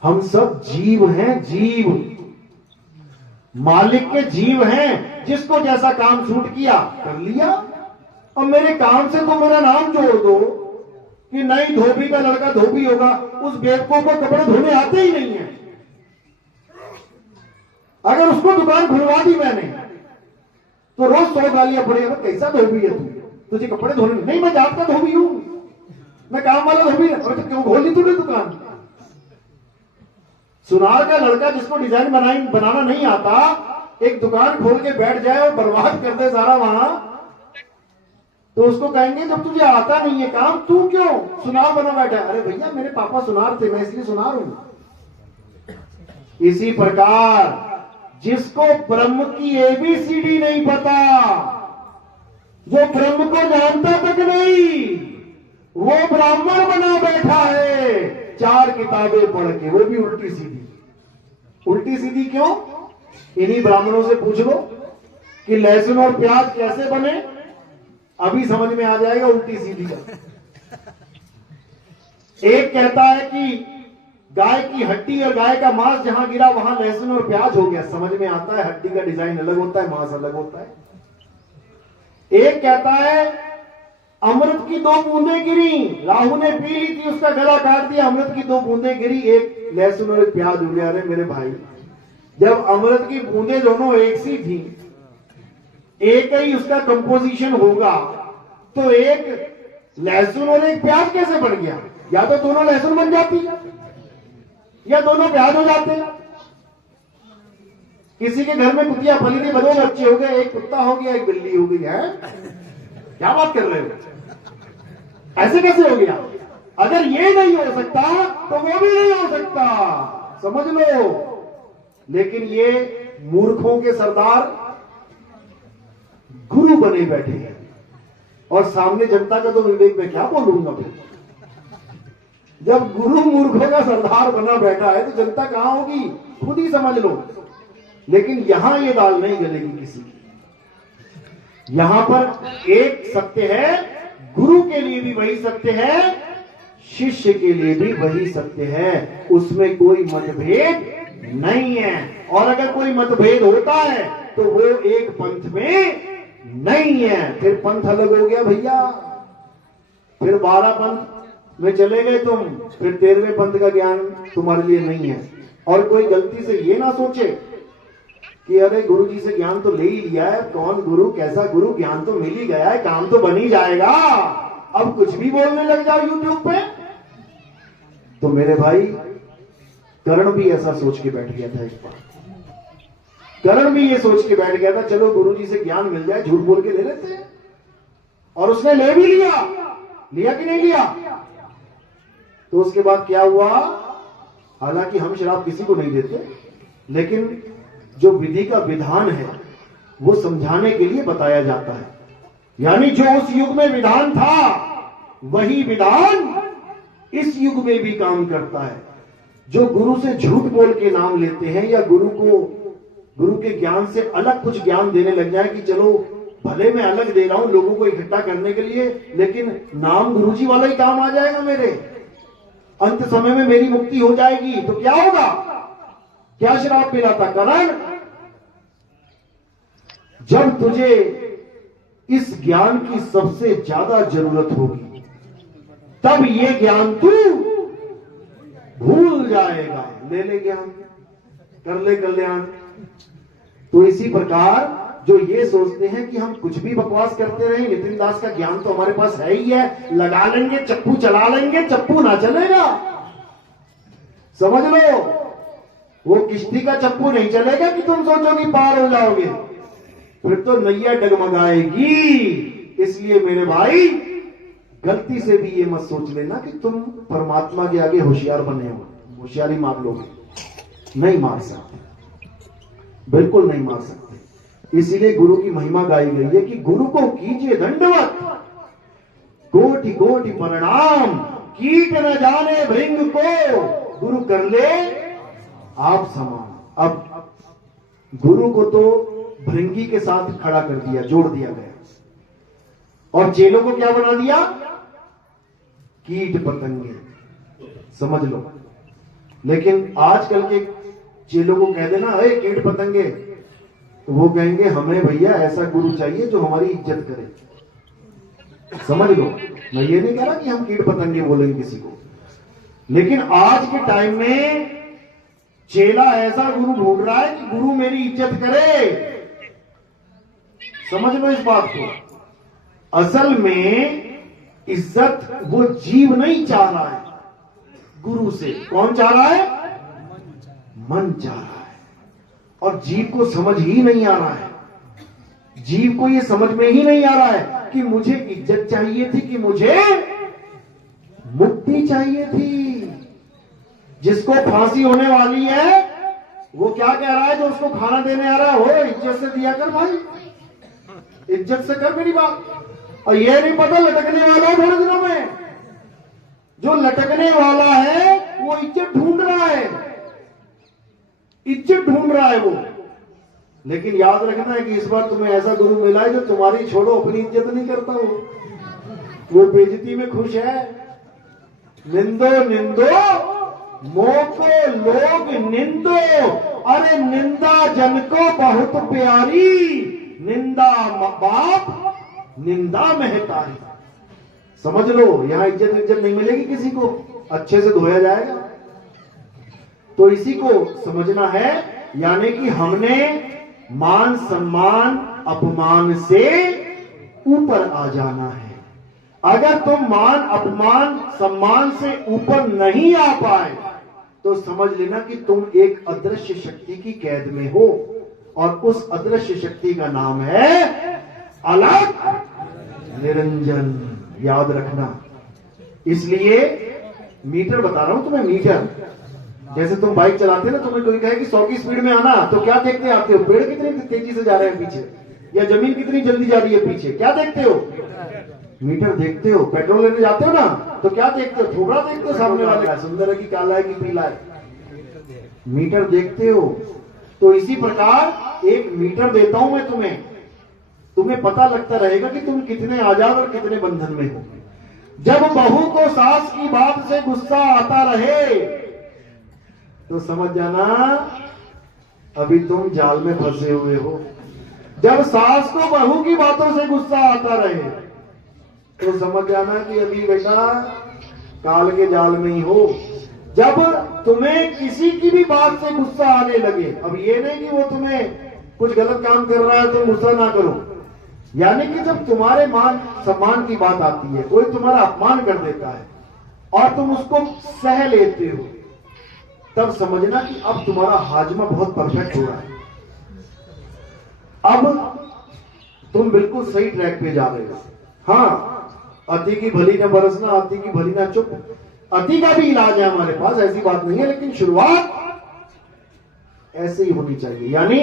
हम सब जीव हैं, जीव, मालिक के जीव हैं। जिसको जैसा काम सूट किया कर लिया। और मेरे काम से तो मेरा नाम जोड़ दो कि नहीं धोबी का लड़का धोबी होगा, उस बेवकूफ को कपड़े धोने आते ही नहीं है। अगर उसको दुकान खुलवा दी मैंने तो रोज 100 गालियां पड़ेगी, कैसा धोबी है तू, तुझे कपड़े धोने नहीं? मैं जात का धोबी हूं, मैं काम वाला धोबी है। तो क्यों खोली तूने दुकान? सुनार का लड़का जिसको डिजाइन बनाना नहीं आता, एक दुकान खोल के बैठ जाए और बर्बाद कर दे सारा वहां, तो उसको कहेंगे जब तुझे आता नहीं है काम, तू क्यों सुनार बना बैठा है? अरे भैया मेरे पापा सुनार थे, मैं इसलिए सुनार हूं। इसी प्रकार जिसको ब्रह्म की ABCD नहीं पता, जो ब्रह्म को जानता तक नहीं, वो ब्राह्मण बना बैठा है 4 किताबें पढ़ के, वो भी उल्टी सीधी। उल्टी सीधी क्यों? इन्हीं ब्राह्मणों से पूछ लो कि लहसुन और प्याज कैसे बने, अभी समझ में आ जाएगा उल्टी सीधी का। एक कहता है कि गाय की हड्डी और गाय का मांस जहां गिरा वहां लहसुन और प्याज हो गया, समझ में आता है। हड्डी का डिजाइन अलग होता है, मांस अलग होता है। एक कहता है अमृत की 2 बूंदें गिरी, राहु ने पी ली थी, उसका गला काट दिया, अमृत की 2 बूंदें गिरी, एक लहसुन और एक प्याज हो गया। अरे मेरे भाई, जब अमृत की बूंदें दोनों एक सी थी, एक ही उसका कंपोजिशन होगा, तो एक लहसुन और एक प्याज कैसे बन गया? या तो दोनों लहसुन बन जाती या दोनों प्याज हो जाते। किसी के घर में कुतिया पली थी, 2 बच्चे हो गए, एक कुत्ता हो गया, एक बिल्ली हो गई है। क्या बात कर रहे हो? ऐसे कैसे हो गया? अगर ये नहीं हो सकता तो वो भी नहीं हो सकता, समझ लो। लेकिन ये मूर्खों के सरदार गुरु बने बैठे हैं, और सामने जनता का तो विवेक में क्या बोलूंगा फिर? जब गुरु मूर्खों का सरदार बना बैठा है तो जनता कहां होगी? खुद ही समझ लो। लेकिन यहां ये दाल नहीं गलेगी किसी की। यहां पर एक सत्य है, गुरु के लिए भी वही सत्य है, शिष्य के लिए भी वही सत्य है। उसमें कोई मतभेद नहीं है। और अगर कोई मतभेद होता है तो वो एक पंथ में नहीं है। फिर पंथ अलग हो गया भैया, फिर 12 पंथ में चले गए तुम, फिर 13वें पंथ का ज्ञान तुम्हारे लिए नहीं है। और कोई गलती से ये ना सोचे कि अरे गुरु जी से ज्ञान तो ले ही लिया है, कौन गुरु, कैसा गुरु, ज्ञान तो मिल ही गया है, काम तो बन ही जाएगा, अब कुछ भी बोलने लग जाओ यूट्यूब पे। तो मेरे भाई, कर्ण भी ऐसा सोच के बैठ गया था एक बार। कर्ण भी ये सोच के बैठ गया था, चलो गुरु जी से ज्ञान मिल जाए, झूठ बोल के ले लेते हैं। और उसने ले भी लिया कि नहीं लिया? तो उसके बाद क्या हुआ? हालांकि हम शराब किसी को नहीं देते, लेकिन जो विधि का विधान है वो समझाने के लिए बताया जाता है। यानी जो उस युग में विधान था वही विधान इस युग में भी काम करता है। जो गुरु से झूठ बोल के नाम लेते हैं या गुरु के ज्ञान से अलग कुछ ज्ञान देने लग जाए कि चलो भले मैं अलग दे रहा हूं लोगों को इकट्ठा करने के लिए, लेकिन नाम गुरुजी वाला ही काम आ जाएगा मेरे, अंत समय में मेरी मुक्ति हो जाएगी, तो क्या होगा? क्या श्राप मिला था? करण, जब तुझे इस ज्ञान की सबसे ज्यादा जरूरत होगी तब ये ज्ञान तू भूल जाएगा। ले ले ज्ञान, कर ले कल्याण। तो इसी प्रकार जो ये सोचते हैं कि हम कुछ भी बकवास करते रहे, नितिन दास का ज्ञान तो हमारे पास है ही है, लगा लेंगे चप्पू, चला लेंगे चप्पू, ना चलेगा। समझ लो, वो किश्ती का चप्पू नहीं चलेगा कि तुम सोचो कि पार हो जाओगे, फिर तो नैया डगमगाएगी। इसलिए मेरे भाई, गलती से भी ये मत सोच लेना कि तुम परमात्मा के आगे होशियार बने हो, होशियारी मार लोगे। नहीं मार सकते, बिल्कुल नहीं मार सकते। इसीलिए गुरु की महिमा गाई गई है कि गुरु को कीजिए दंडवत, कोटि कोटि प्रणाम, कीट न जाने भृंग को, गुरु कर ले आप समान। अब गुरु को तो भृंगी के साथ खड़ा कर दिया, जोड़ दिया गया, और चेलों को क्या बना दिया? कीट पतंगे। समझ लो। लेकिन आजकल के चेलों को कह देना अरे कीट पतंगे, तो वो कहेंगे हमें भैया ऐसा गुरु चाहिए जो हमारी इज्जत करे। समझ लो, मैं ये नहीं कह रहा कि हम कीट पतंगे बोलेंगे किसी को, लेकिन आज के टाइम में चेला ऐसा गुरु ढूंढ रहा है कि गुरु मेरी इज्जत करे। समझ लो इस बात को। असल में इज्जत वो जीव नहीं चाह रहा है गुरु से। कौन चाह रहा है? मन चाह रहा है। और जीव को समझ ही नहीं आ रहा है, जीव को ये समझ में ही नहीं आ रहा है कि मुझे इज्जत चाहिए थी, कि मुझे मुक्ति चाहिए थी। जिसको फांसी होने वाली है वो क्या कह रहा है? जो उसको खाना देने आ रहा है, हो इज्जत से दिया कर भाई, इज्जत से कर मेरी बात। और ये नहीं पता लटकने वाला है थोड़े दिनों में, जो लटकने वाला है वो इज्जत ढूंढ रहा है, इज्जत ढूंढ रहा है वो। लेकिन याद रखना है कि इस बार तुम्हें ऐसा गुरु मिला है जो तुम्हारी छोड़ो अपनी इज्जत नहीं करता, वो बेइज्जती में खुश है। निंदो निंदो मोको लोग निंदो, अरे निंदा जन को बहुत प्यारी, निंदा बाप निंदा महतारी। समझ लो, यहां इज्जत नहीं मिलेगी किसी को, अच्छे से धोया जाएगा। तो इसी को समझना है, यानी कि हमने मान सम्मान अपमान से ऊपर आ जाना है। अगर तुम मान अपमान सम्मान से ऊपर नहीं आ पाए तो समझ लेना कि तुम एक अदृश्य शक्ति की कैद में हो, और उस अदृश्य शक्ति का नाम है अलग निरंजन। याद रखना। इसलिए मीटर बता रहा हूं तुम्हें, मीटर। जैसे तुम बाइक चलाते ना, तुम्हें कोई कहे कि 100 की स्पीड में आना, तो क्या देखते आते हो? पेड़ कितनी तेजी से जा रहे हैं पीछे, या जमीन कितनी जल्दी जा रही है पीछे, क्या देखते हो? मीटर देखते हो। पेट्रोल लेने जाते हो ना, तो क्या देखते हो? थोड़ा देखते हो सामने वाले का, सुंदर है कि काला है कि पीला है, मीटर देखते हो। तो इसी प्रकार एक मीटर देता हूं मैं तुम्हें, तुम्हें पता लगता रहेगा कि तुम कितने आजाद और कितने बंधन में हो। जब बहू को सास की बात से गुस्सा आता रहे तो समझ जाना अभी तुम जाल में फंसे हुए हो। जब सास को बहू की बातों से गुस्सा आता रहे तो समझ जाना कि अभी बेटा काल के जाल में ही हो। जब तुम्हें किसी की भी बात से गुस्सा आने लगे, अब ये नहीं कि वो तुम्हें कुछ गलत काम कर रहा है तो गुस्सा ना करो, यानी कि जब तुम्हारे मान सम्मान की बात आती है, कोई तुम्हारा अपमान कर देता है और तुम उसको सह लेते हो, तब समझना कि अब तुम्हारा हाजमा बहुत परफेक्ट हो रहा है। अब तुम बिल्कुल सही ट्रैक पे जा रहे हो। हाँ, अति की भली न बरसना, अति की भली न चुप। अति का भी इलाज है हमारे पास, ऐसी बात नहीं है, लेकिन शुरुआत ऐसे ही होनी चाहिए। यानी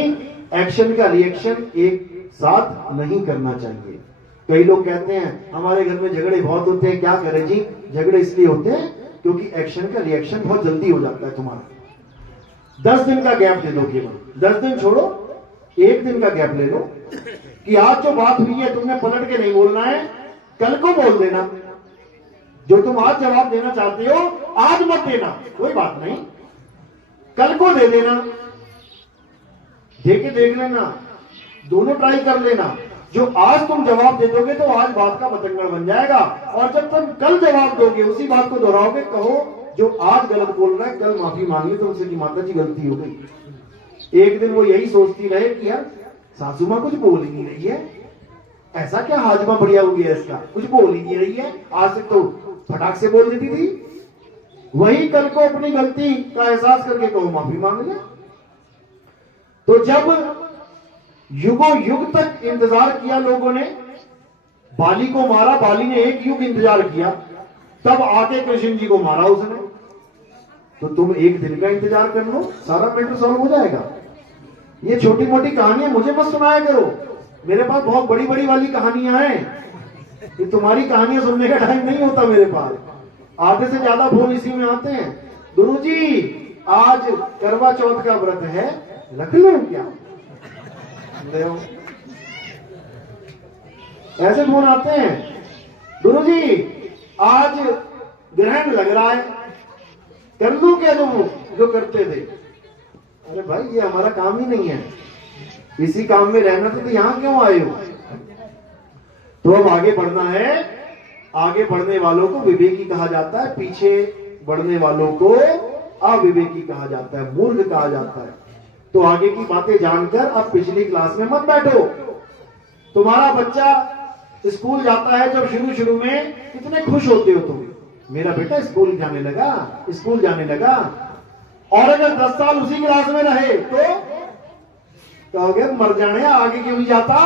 एक्शन का रिएक्शन एक साथ नहीं करना चाहिए। कई लोग कहते हैं हमारे घर में झगड़े बहुत होते हैं, क्या करें जी? झगड़े इसलिए होते हैं क्योंकि एक्शन का रिएक्शन बहुत जल्दी हो जाता है तुम्हारा। 10 दिन का गैप दे दो, केवल 10 दिन छोड़ो, 1 दिन का गैप ले लो कि आज जो बात हुई है तुमने पलट के नहीं बोलना है, कल को बोल देना। जो तुम आज जवाब देना चाहते हो आज मत देना, कोई बात नहीं, कल को दे देना। देके देख लेना, दोनों ट्राई कर लेना। जो आज तुम जवाब दे दोगे तो आज बात का बतंगड़ बन जाएगा, और जब तुम कल जवाब दोगे उसी बात को दोहराओगे, कहो जो आज गलत बोल रहा है कल माफी मांग ली तो उनसे की माता जी गलती हो गई। एक दिन वो यही सोचती रहे कि यार सासू मां कुछ बोल ही नहीं रही है, ऐसा क्या हाजमा बढ़िया हो गया इसका, कुछ बोल ही नहीं रही है, आज तक तो फटाक से बोल देती थी। वही कल को अपनी गलती का एहसास करके कहो माफी मांग ले। तो जब युगों युग तक इंतजार किया लोगों ने, बाली को मारा, बाली ने 1 युग इंतजार किया, तब आके कृष्ण जी को मारा उसने। तो तुम 1 दिन का इंतजार कर लो, सारा मैटर सॉल्व हो जाएगा। ये छोटी मोटी कहानियां मुझे मत सुनाया करो, मेरे पास बहुत बड़ी बड़ी वाली कहानियां हैं। ये तुम्हारी कहानियां सुनने का टाइम नहीं होता मेरे पास। आधे से ज्यादा फोन इसी में आते हैं, गुरुजी आज करवा चौथ का व्रत है, रख लो क्या? ऐसे फोन आते हैं, गुरुजी आज ग्रहण लग रहा है, कर लो क्या जो करते थे? अरे भाई ये हमारा काम ही नहीं है, इसी काम में रहना तो यहां क्यों आए हो? तो अब आगे बढ़ना है। आगे बढ़ने वालों को विवेकी कहा जाता है, पीछे बढ़ने वालों को अविवेकी कहा जाता है, मूर्ख कहा जाता है। तो आगे की बातें जानकर अब पिछली क्लास में मत बैठो। तुम्हारा बच्चा स्कूल जाता है, जब शुरू शुरू में कितने खुश होते हो तुम, मेरा बेटा स्कूल जाने लगा, स्कूल जाने लगा। और अगर 10 साल उसी क्लास में रहे तो कहोगे मर जाने, आगे क्यों नहीं जाता?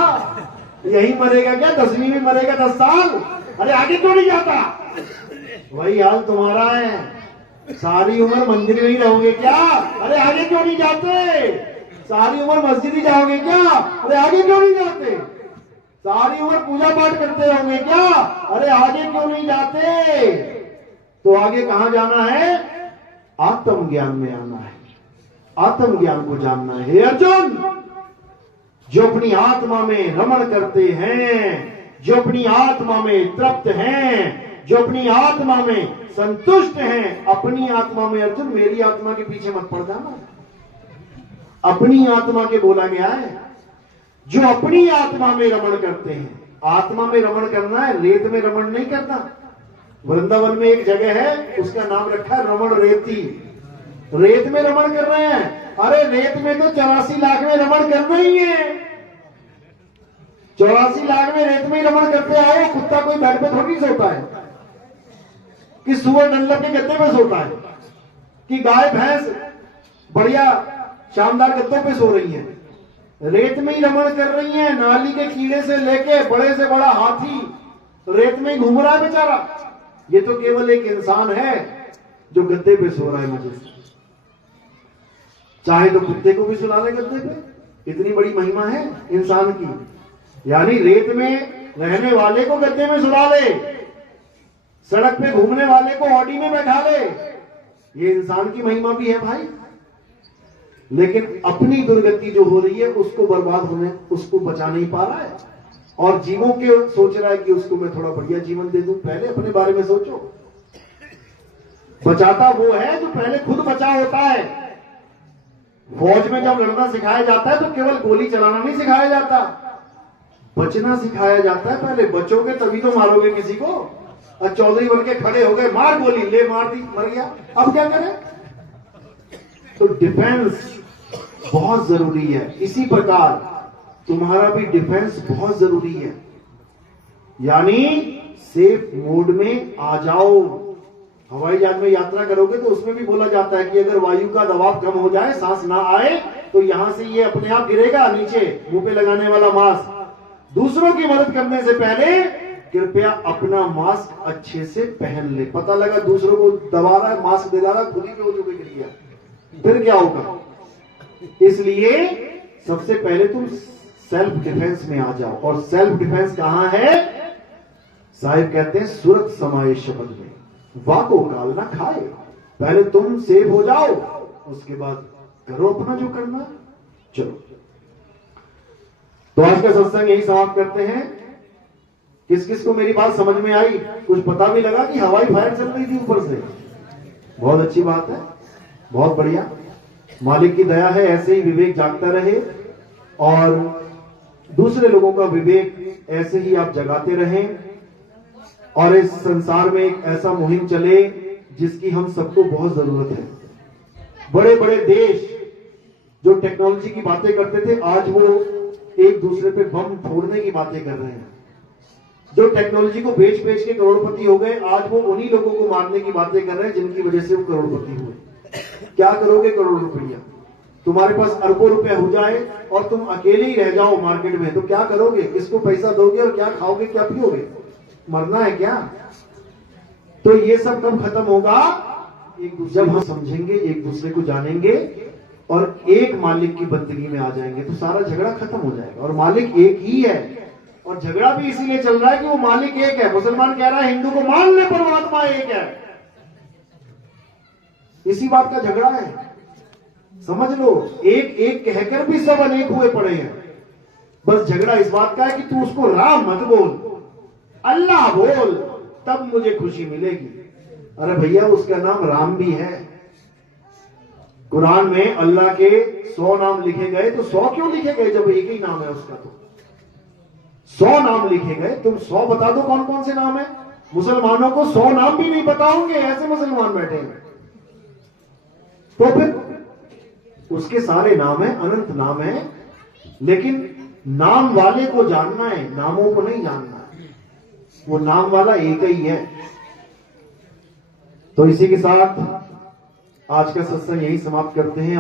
यही मरेगा क्या? 10वीं में मरेगा 10 साल, अरे आगे क्यों नहीं जाता? वही हाल तुम्हारा है, सारी उम्र मंदिर में ही रहोगे क्या? अरे आगे क्यों नहीं जाते? सारी उम्र मस्जिद ही जाओगे क्या? अरे आगे क्यों नहीं जाते? सारी उम्र पूजा पाठ करते रहोगे क्या? अरे आगे क्यों नहीं जाते? तो आगे कहां जाना है? आत्मज्ञान में आना है, आत्मज्ञान को जानना है। हे अर्जुन, जो अपनी आत्मा में रमण करते हैं, जो अपनी आत्मा में तृप्त हैं, जो अपनी आत्मा में संतुष्ट हैं, अपनी आत्मा में, अर्जुन मेरी आत्मा के पीछे मत पड़ जाना, अपनी आत्मा के बोला गया है। जो अपनी आत्मा में रमण करते हैं, आत्मा में रमण करना है, रेत में रमण नहीं करना। वृंदावन में एक जगह है, उसका नाम रखा है रमण रेती। रेत में रमण कर रहे हैं, अरे रेत में तो 84 लाख में रमण करना ही है। 84 लाख में रेत में रमण करते आए। कुत्ता कोई बेड पे थोड़ी सोता है, कि सुअर डंडक के गद्दे पे सोता है, कि गाय भैंस बढ़िया शानदार गद्दों पे सो रही है। रेत में ही रमण कर रही है। नाली के कीड़े से लेके बड़े से बड़ा हाथी रेत में ही घूम रहा है बेचारा। ये तो केवल एक इंसान है जो गद्दे पे सो रहा है मजे से। चाहे तो कुत्ते को भी सुला ले गद्दे पे, इतनी बड़ी महिमा है इंसान की। यानी रेत में रहने वाले को गद्दे में सुला ले, सड़क पे घूमने वाले को ऑडी में बैठा ले, ये इंसान की महिमा भी है भाई। लेकिन अपनी दुर्गति जो हो रही है उसको बर्बाद होने, उसको बचा नहीं पा रहा है, और जीवों के सोच रहा है कि उसको मैं थोड़ा बढ़िया जीवन दे दूं। पहले अपने बारे में सोचो। बचाता वो है जो पहले खुद बचा होता है। फौज में जब लड़ना सिखाया जाता है तो केवल गोली चलाना नहीं सिखाया जाता, बचना सिखाया जाता है। पहले बचोगे तभी तो मारोगे किसी को। और चौधरी बन के खड़े हो गए, मार गोली, ले मार दी, मर गया, अब क्या करें? तो डिफेंस बहुत जरूरी है। इसी प्रकार तुम्हारा भी डिफेंस बहुत जरूरी है। यानी सेफ मोड में आ जाओ। हवाई जहाज में यात्रा करोगे तो उसमें भी बोला जाता है कि अगर वायु का दबाव कम हो जाए, सांस ना आए, तो यहां से ये अपने आप गिरेगा नीचे, मुंह पे लगाने वाला मास्क। दूसरों की मदद करने से पहले कृपया अपना मास्क अच्छे से पहन ले। पता लगा दूसरों को दबा रहा है, मास्क दिला रहा है, खुद ही बेहोश होकर गिर गया, फिर क्या होगा? इसलिए सबसे पहले तुम सेल्फ डिफेंस में आ जाओ। और सेल्फ डिफेंस कहां है? साहिब कहते हैं सुरत समाये शब्द में। वाको काल ना खाए। पहले तुम सेव हो जाओ, उसके बाद करो अपना जो करना। चलो, तो आज का सत्संग यही समाप्त करते हैं। किस किस को मेरी बात समझ में आई? कुछ पता भी लगा कि हवाई फायर चल रही थी ऊपर से? बहुत अच्छी बात है, बहुत बढ़िया। मालिक की दया है, ऐसे ही विवेक जागता रहे और दूसरे लोगों का विवेक ऐसे ही आप जगाते रहें और इस संसार में एक ऐसा मुहिम चले जिसकी हम सबको बहुत जरूरत है। बड़े बड़े देश जो टेक्नोलॉजी की बातें करते थे, आज वो एक दूसरे पे बम फोड़ने की बातें कर रहे हैं। जो टेक्नोलॉजी को बेच बेच के करोड़पति हो गए, आज वो उन्हीं लोगों को मारने की बातें कर रहे हैं जिनकी वजह से वो करोड़पति हुए। क्या करोगे करोड़ रुपया? तुम्हारे पास अरबों रुपया हो जाए और तुम अकेले ही रह जाओ मार्केट में, तो क्या करोगे? किसको पैसा दोगे और क्या खाओगे, क्या पियोगे? मरना है क्या? तो ये सब कब खत्म होगा? जब हम समझेंगे, एक दूसरे को जानेंगे और एक मालिक की बंदगी में आ जाएंगे, तो सारा झगड़ा खत्म हो जाएगा। और मालिक एक ही है, और झगड़ा भी इसीलिए चल रहा है कि वो मालिक एक है। मुसलमान कह रहा है हिंदू को मान ले, परमात्मा एक है। इसी बात का झगड़ा है, समझ लो। एक एक कहकर भी सब अनेक हुए पड़े हैं। बस झगड़ा इस बात का है कि तू उसको राम मत बोल, अल्लाह बोल, तब मुझे खुशी मिलेगी। अरे भैया, उसका नाम राम भी है। कुरान में अल्लाह के 100 नाम लिखे गए, तो 100 क्यों लिखे गए जब एक ही नाम है उसका? तो 100 नाम लिखे गए, तुम 100 बता दो कौन कौन से नाम है। मुसलमानों को 100 नाम भी नहीं पता होंगे, ऐसे मुसलमान बैठे हैं। तो फिर उसके सारे नाम है, अनंत नाम है, लेकिन नाम वाले को जानना है, नामों को नहीं जानना है। वो नाम वाला एक ही है। तो इसी के साथ आज का सत्संग यही समाप्त करते हैं।